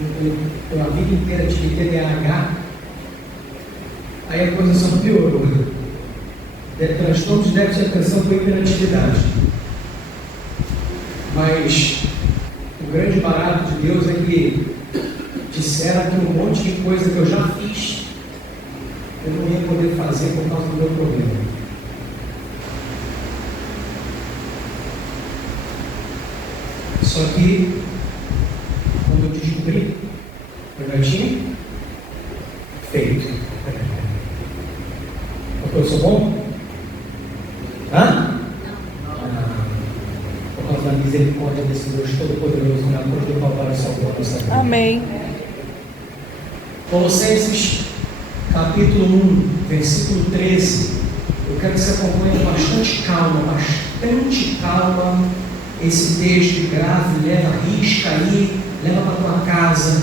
a vida inteira tive TDAH, aí a coisa só piorou. Transtorno de déficit de atenção com hiperatividade. Mas o grande barato de Deus é que disseram que um monte de coisa que eu já fiz eu não ia poder fazer por causa do meu problema. Só que quando eu descobri, eu já tinha feito. Eu sou bom? Hã? Por causa da misericórdia desse Deus Todo-Poderoso, na cruz do Calvário salvou a nossa vida. Amém. Colossenses capítulo 1, versículo 13. Eu quero que você acompanhe com bastante calma esse texto grave, leva a risca aí, leva para a tua casa.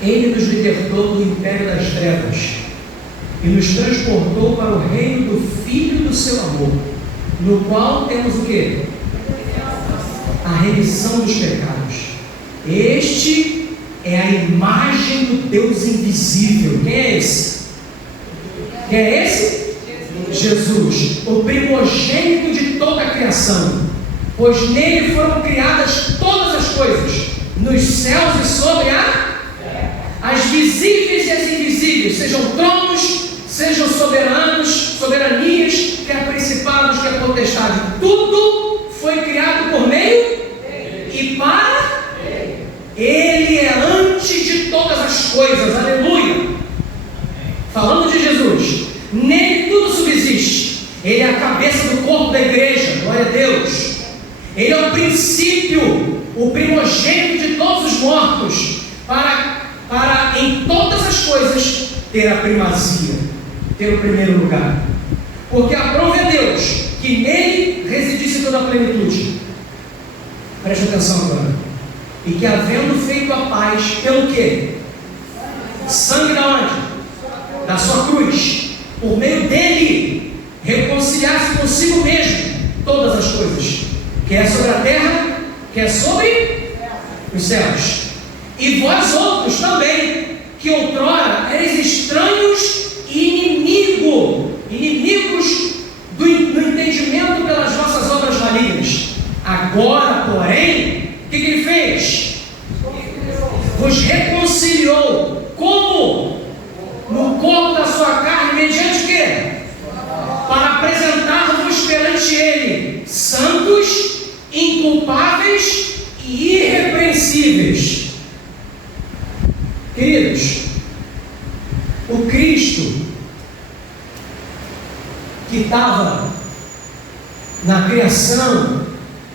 Ele nos libertou do império das trevas e nos transportou para o reino do Filho do seu amor, no qual temos o quê? A remissão dos pecados. Este é a imagem do Deus invisível. Quem é esse? Quem é esse? Jesus, o primogênito de toda a criação, pois nele foram criadas todas as coisas, nos céus e sobre as visíveis e as invisíveis, sejam tronos, sejam soberanias, quer principados, quer potestade, tudo foi criado por meio e para Ele é antes de todas as coisas, aleluia. Falando de Jesus, nele tudo subsiste, Ele é a cabeça do corpo da igreja, glória a Deus. Ele é o princípio, o primogênito de todos os mortos, para em todas as coisas ter a primazia, ter o primeiro lugar. porque aprove a Deus que nele residisse toda a plenitude. Preste atenção agora. E que havendo feito a paz, pelo quê? Sangue da onde? Da sua cruz. Por meio dele, reconciliasse consigo mesmo todas as coisas, que é sobre a terra, que é sobre os céus. E vós outros também, que outrora eres estranhos e inimigos do entendimento pelas vossas obras malignas. Agora, porém, o que ele fez? Vos reconciliou. Como? No corpo da sua carne, mediante o quê? Para apresentar-vos perante ele santos, inculpáveis e irrepreensíveis. Queridos, o Cristo que estava na criação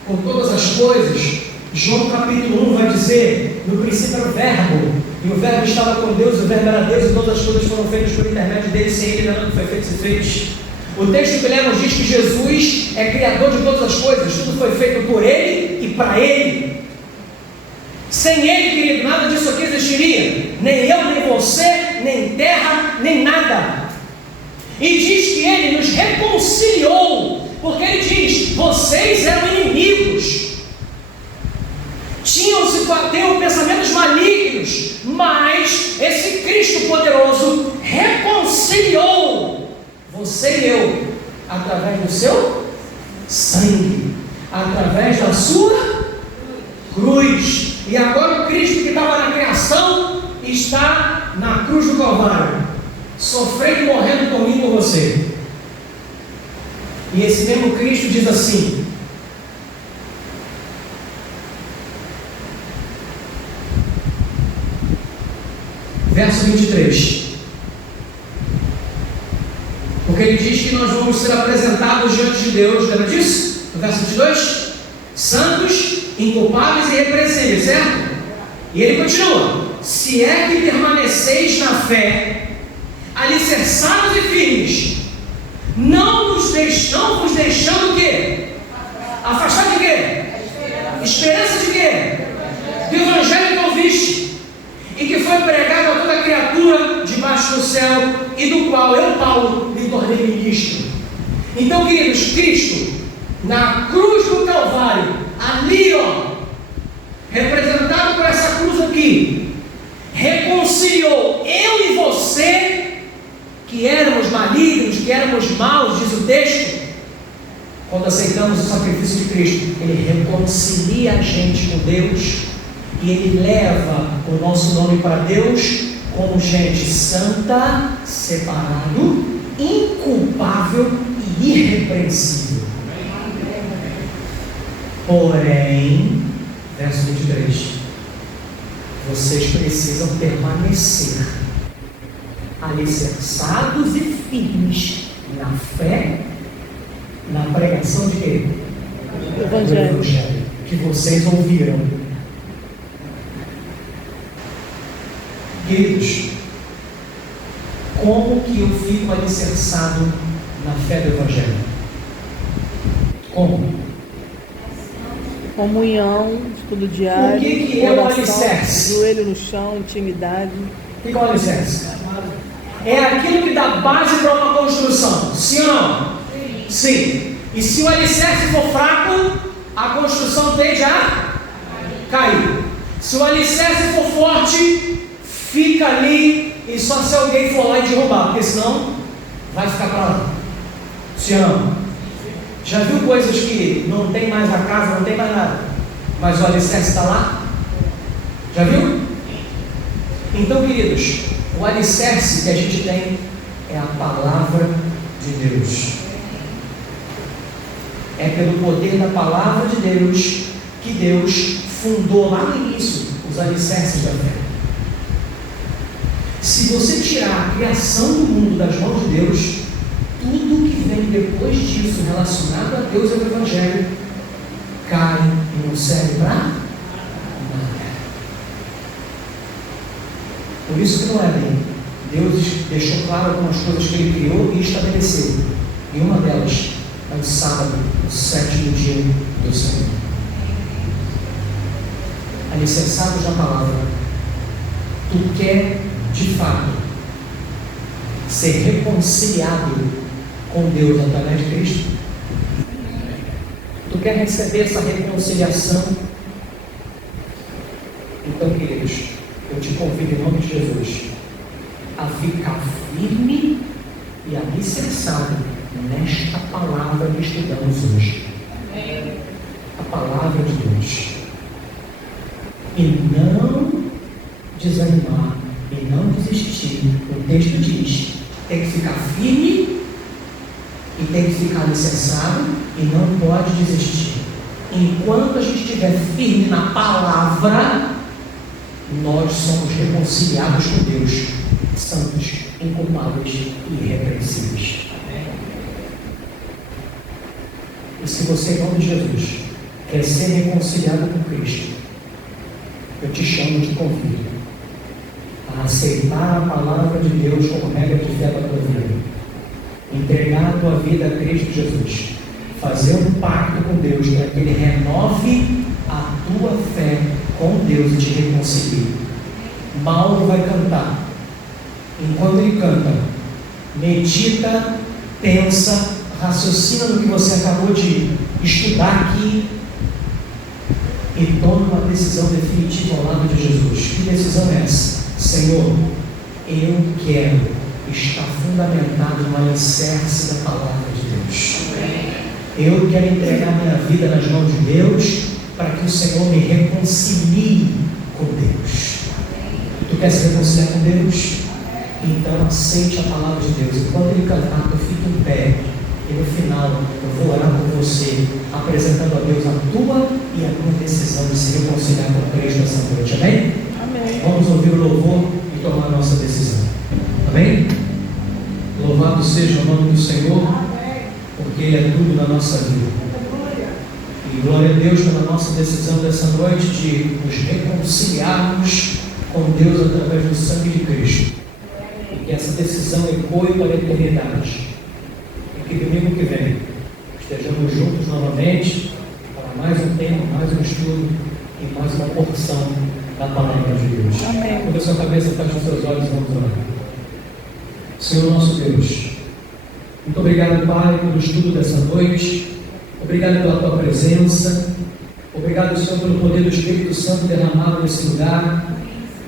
com todas as coisas, João capítulo 1 vai dizer: no princípio era o verbo, e o verbo estava com Deus, o verbo era Deus, e todas as coisas foram feitas por intermédio dele, sem ele nada foi feito, se fez. O texto que lemos diz que Jesus é criador de todas as coisas, tudo foi feito por ele e para ele. Sem ele, querido, nada disso aqui existiria, nem eu, nem você, nem terra, nem nada. E diz que ele nos reconciliou, porque ele diz: vocês eram inimigos, tinham pensamentos malignos, mas esse Cristo poderoso reconciliou você e eu, através do seu sangue, através da sua cruz. E agora o Cristo que estava na criação está na cruz do Calvário, sofrendo e morrendo por mim e por você. E esse mesmo Cristo diz assim: verso 23, porque ele diz que nós vamos ser apresentados diante de Deus, lembra disso? No verso 22, santos, inculpáveis e irrepreensíveis, certo? E ele continua: se é que permaneceis na fé, alicerçados e firmes, não vos deixando o quê? Afastar de quê? Esperança de quê? Do evangelho que ouviste, e que foi pregado a toda criatura debaixo do céu, e do qual eu, Paulo, me tornei ministro. Então, queridos, Cristo, na cruz do Calvário, ali, representado por essa cruz aqui, reconciliou eu e você, que éramos malignos, que éramos maus, diz o texto. Quando aceitamos o sacrifício de Cristo, ele reconcilia a gente com Deus, e ele leva o nosso nome para Deus como gente santa, separado, inculpável e irrepreensível. Porém, verso 23, vocês precisam permanecer alicerçados e firmes na fé, na pregação de quê? Do Evangelho que vocês ouviram. Queridos, como que eu fico alicerçado na fé do Evangelho? Como? comunhão, estudo diário, O que é o oração, alicerce? joelho no chão, intimidade. O que é o alicerce? É aquilo que dá base para uma construção, sim ou não? Sim. E se o alicerce for fraco, a construção tende a cair. Se o alicerce for forte, fica ali e só se alguém for lá e derrubar, porque senão vai ficar para lá. Sim ou não? Já viu coisas que não tem mais a casa, não tem mais nada, mas o alicerce está lá? Já viu? Então, queridos, o alicerce que a gente tem é a palavra de Deus. É pelo poder da palavra de Deus que Deus fundou lá no início os alicerces da fé. Se você tirar a criação do mundo das mãos de Deus, tudo que vem depois disso relacionado a Deus e ao Evangelho cai e não serve para nada. Por isso que não é bem. Deus deixou claro algumas coisas que Ele criou e estabeleceu. E uma delas é o sábado, o 7º dia do Senhor. Alicerçados na palavra, tu quer de fato ser reconciliado com Deus através de Cristo? Tu quer receber essa reconciliação? Então, queridos, eu te convido em nome de Jesus a ficar firme e alicerçado nesta palavra que estudamos hoje. A palavra de Deus. E não desanimar, e não desistir. O texto diz: tem que ficar firme e tem que ficar alicerçado e não pode desistir. Enquanto a gente estiver firme na palavra, nós somos reconciliados com Deus, santos, inculpáveis e irrepreensíveis. E se você, em nome de Jesus, quer ser reconciliado com Cristo, eu te chamo, te convido a aceitar a palavra de Deus como regra de fé da tua vida, entregar a tua vida a Cristo Jesus, fazer um pacto com Deus para que Ele renove a tua fé com Deus e te reconcilie. Mauro vai cantar. Enquanto ele canta, medita, pensa, raciocina no que você acabou de estudar aqui e toma uma decisão definitiva ao lado de Jesus. Que decisão é essa? Senhor, eu quero estar fundamentado no alicerce da palavra de Deus. Eu quero entregar minha vida nas mãos de Deus para que o Senhor me reconcilie com Deus. Tu quer se reconciliar com Deus? Então aceite a palavra de Deus. E quando ele cantar, tu fica em pé. E no final eu vou orar por você, apresentando a Deus a tua e a minha decisão de se reconciliar com Cristo essa noite. Amém? Amém. Vamos ouvir o louvor e tomar a nossa decisão. Amém? Louvado seja o nome do Senhor, porque Ele é tudo na nossa vida. E glória a Deus pela nossa decisão dessa noite de nos reconciliarmos com Deus através do sangue de Cristo. E que essa decisão ecoe para a eternidade. E que domingo que vem estejamos juntos novamente para mais um tempo, mais um estudo e mais uma porção da palavra de Deus. Amém. Quando a sua cabeça, feche os seus olhos e vamos orar. Senhor nosso Deus, muito obrigado, Pai, pelo estudo dessa noite. Obrigado pela tua presença. Obrigado, Senhor, pelo poder do Espírito Santo derramado nesse lugar.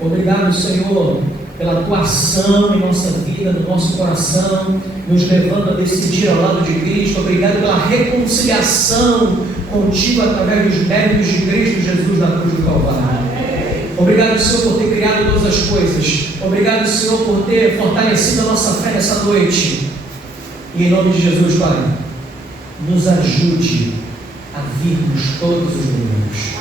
Obrigado, Senhor, pela tua ação em nossa vida, no nosso coração, nos levando a decidir ao lado de Cristo. Obrigado pela reconciliação contigo através dos méritos de Cristo Jesus na cruz do Calvário. Obrigado, Senhor, por ter criado todas as coisas. Obrigado, Senhor, por ter fortalecido a nossa fé nessa noite. E em nome de Jesus, Pai, nos ajude a virmos todos os domingos.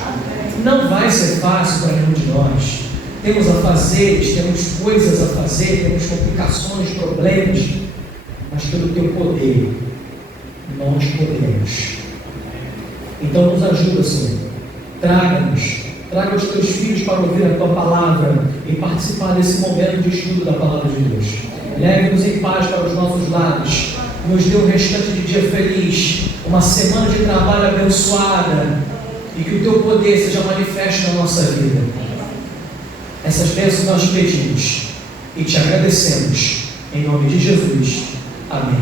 Não vai ser fácil para nenhum de nós. Temos afazeres, temos coisas a fazer, temos complicações, problemas, mas pelo teu poder, nós podemos. Então nos ajuda, Senhor. Traga os teus filhos para ouvir a tua palavra e participar desse momento de estudo da palavra de Deus. Leve-nos em paz para os nossos lares. Nos dê um restante de dia feliz, uma semana de trabalho abençoada, e que o teu poder seja manifesto na nossa vida. Essas bênçãos nós pedimos e te agradecemos em nome de Jesus. Amém.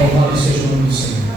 Louvado seja o nome do Senhor.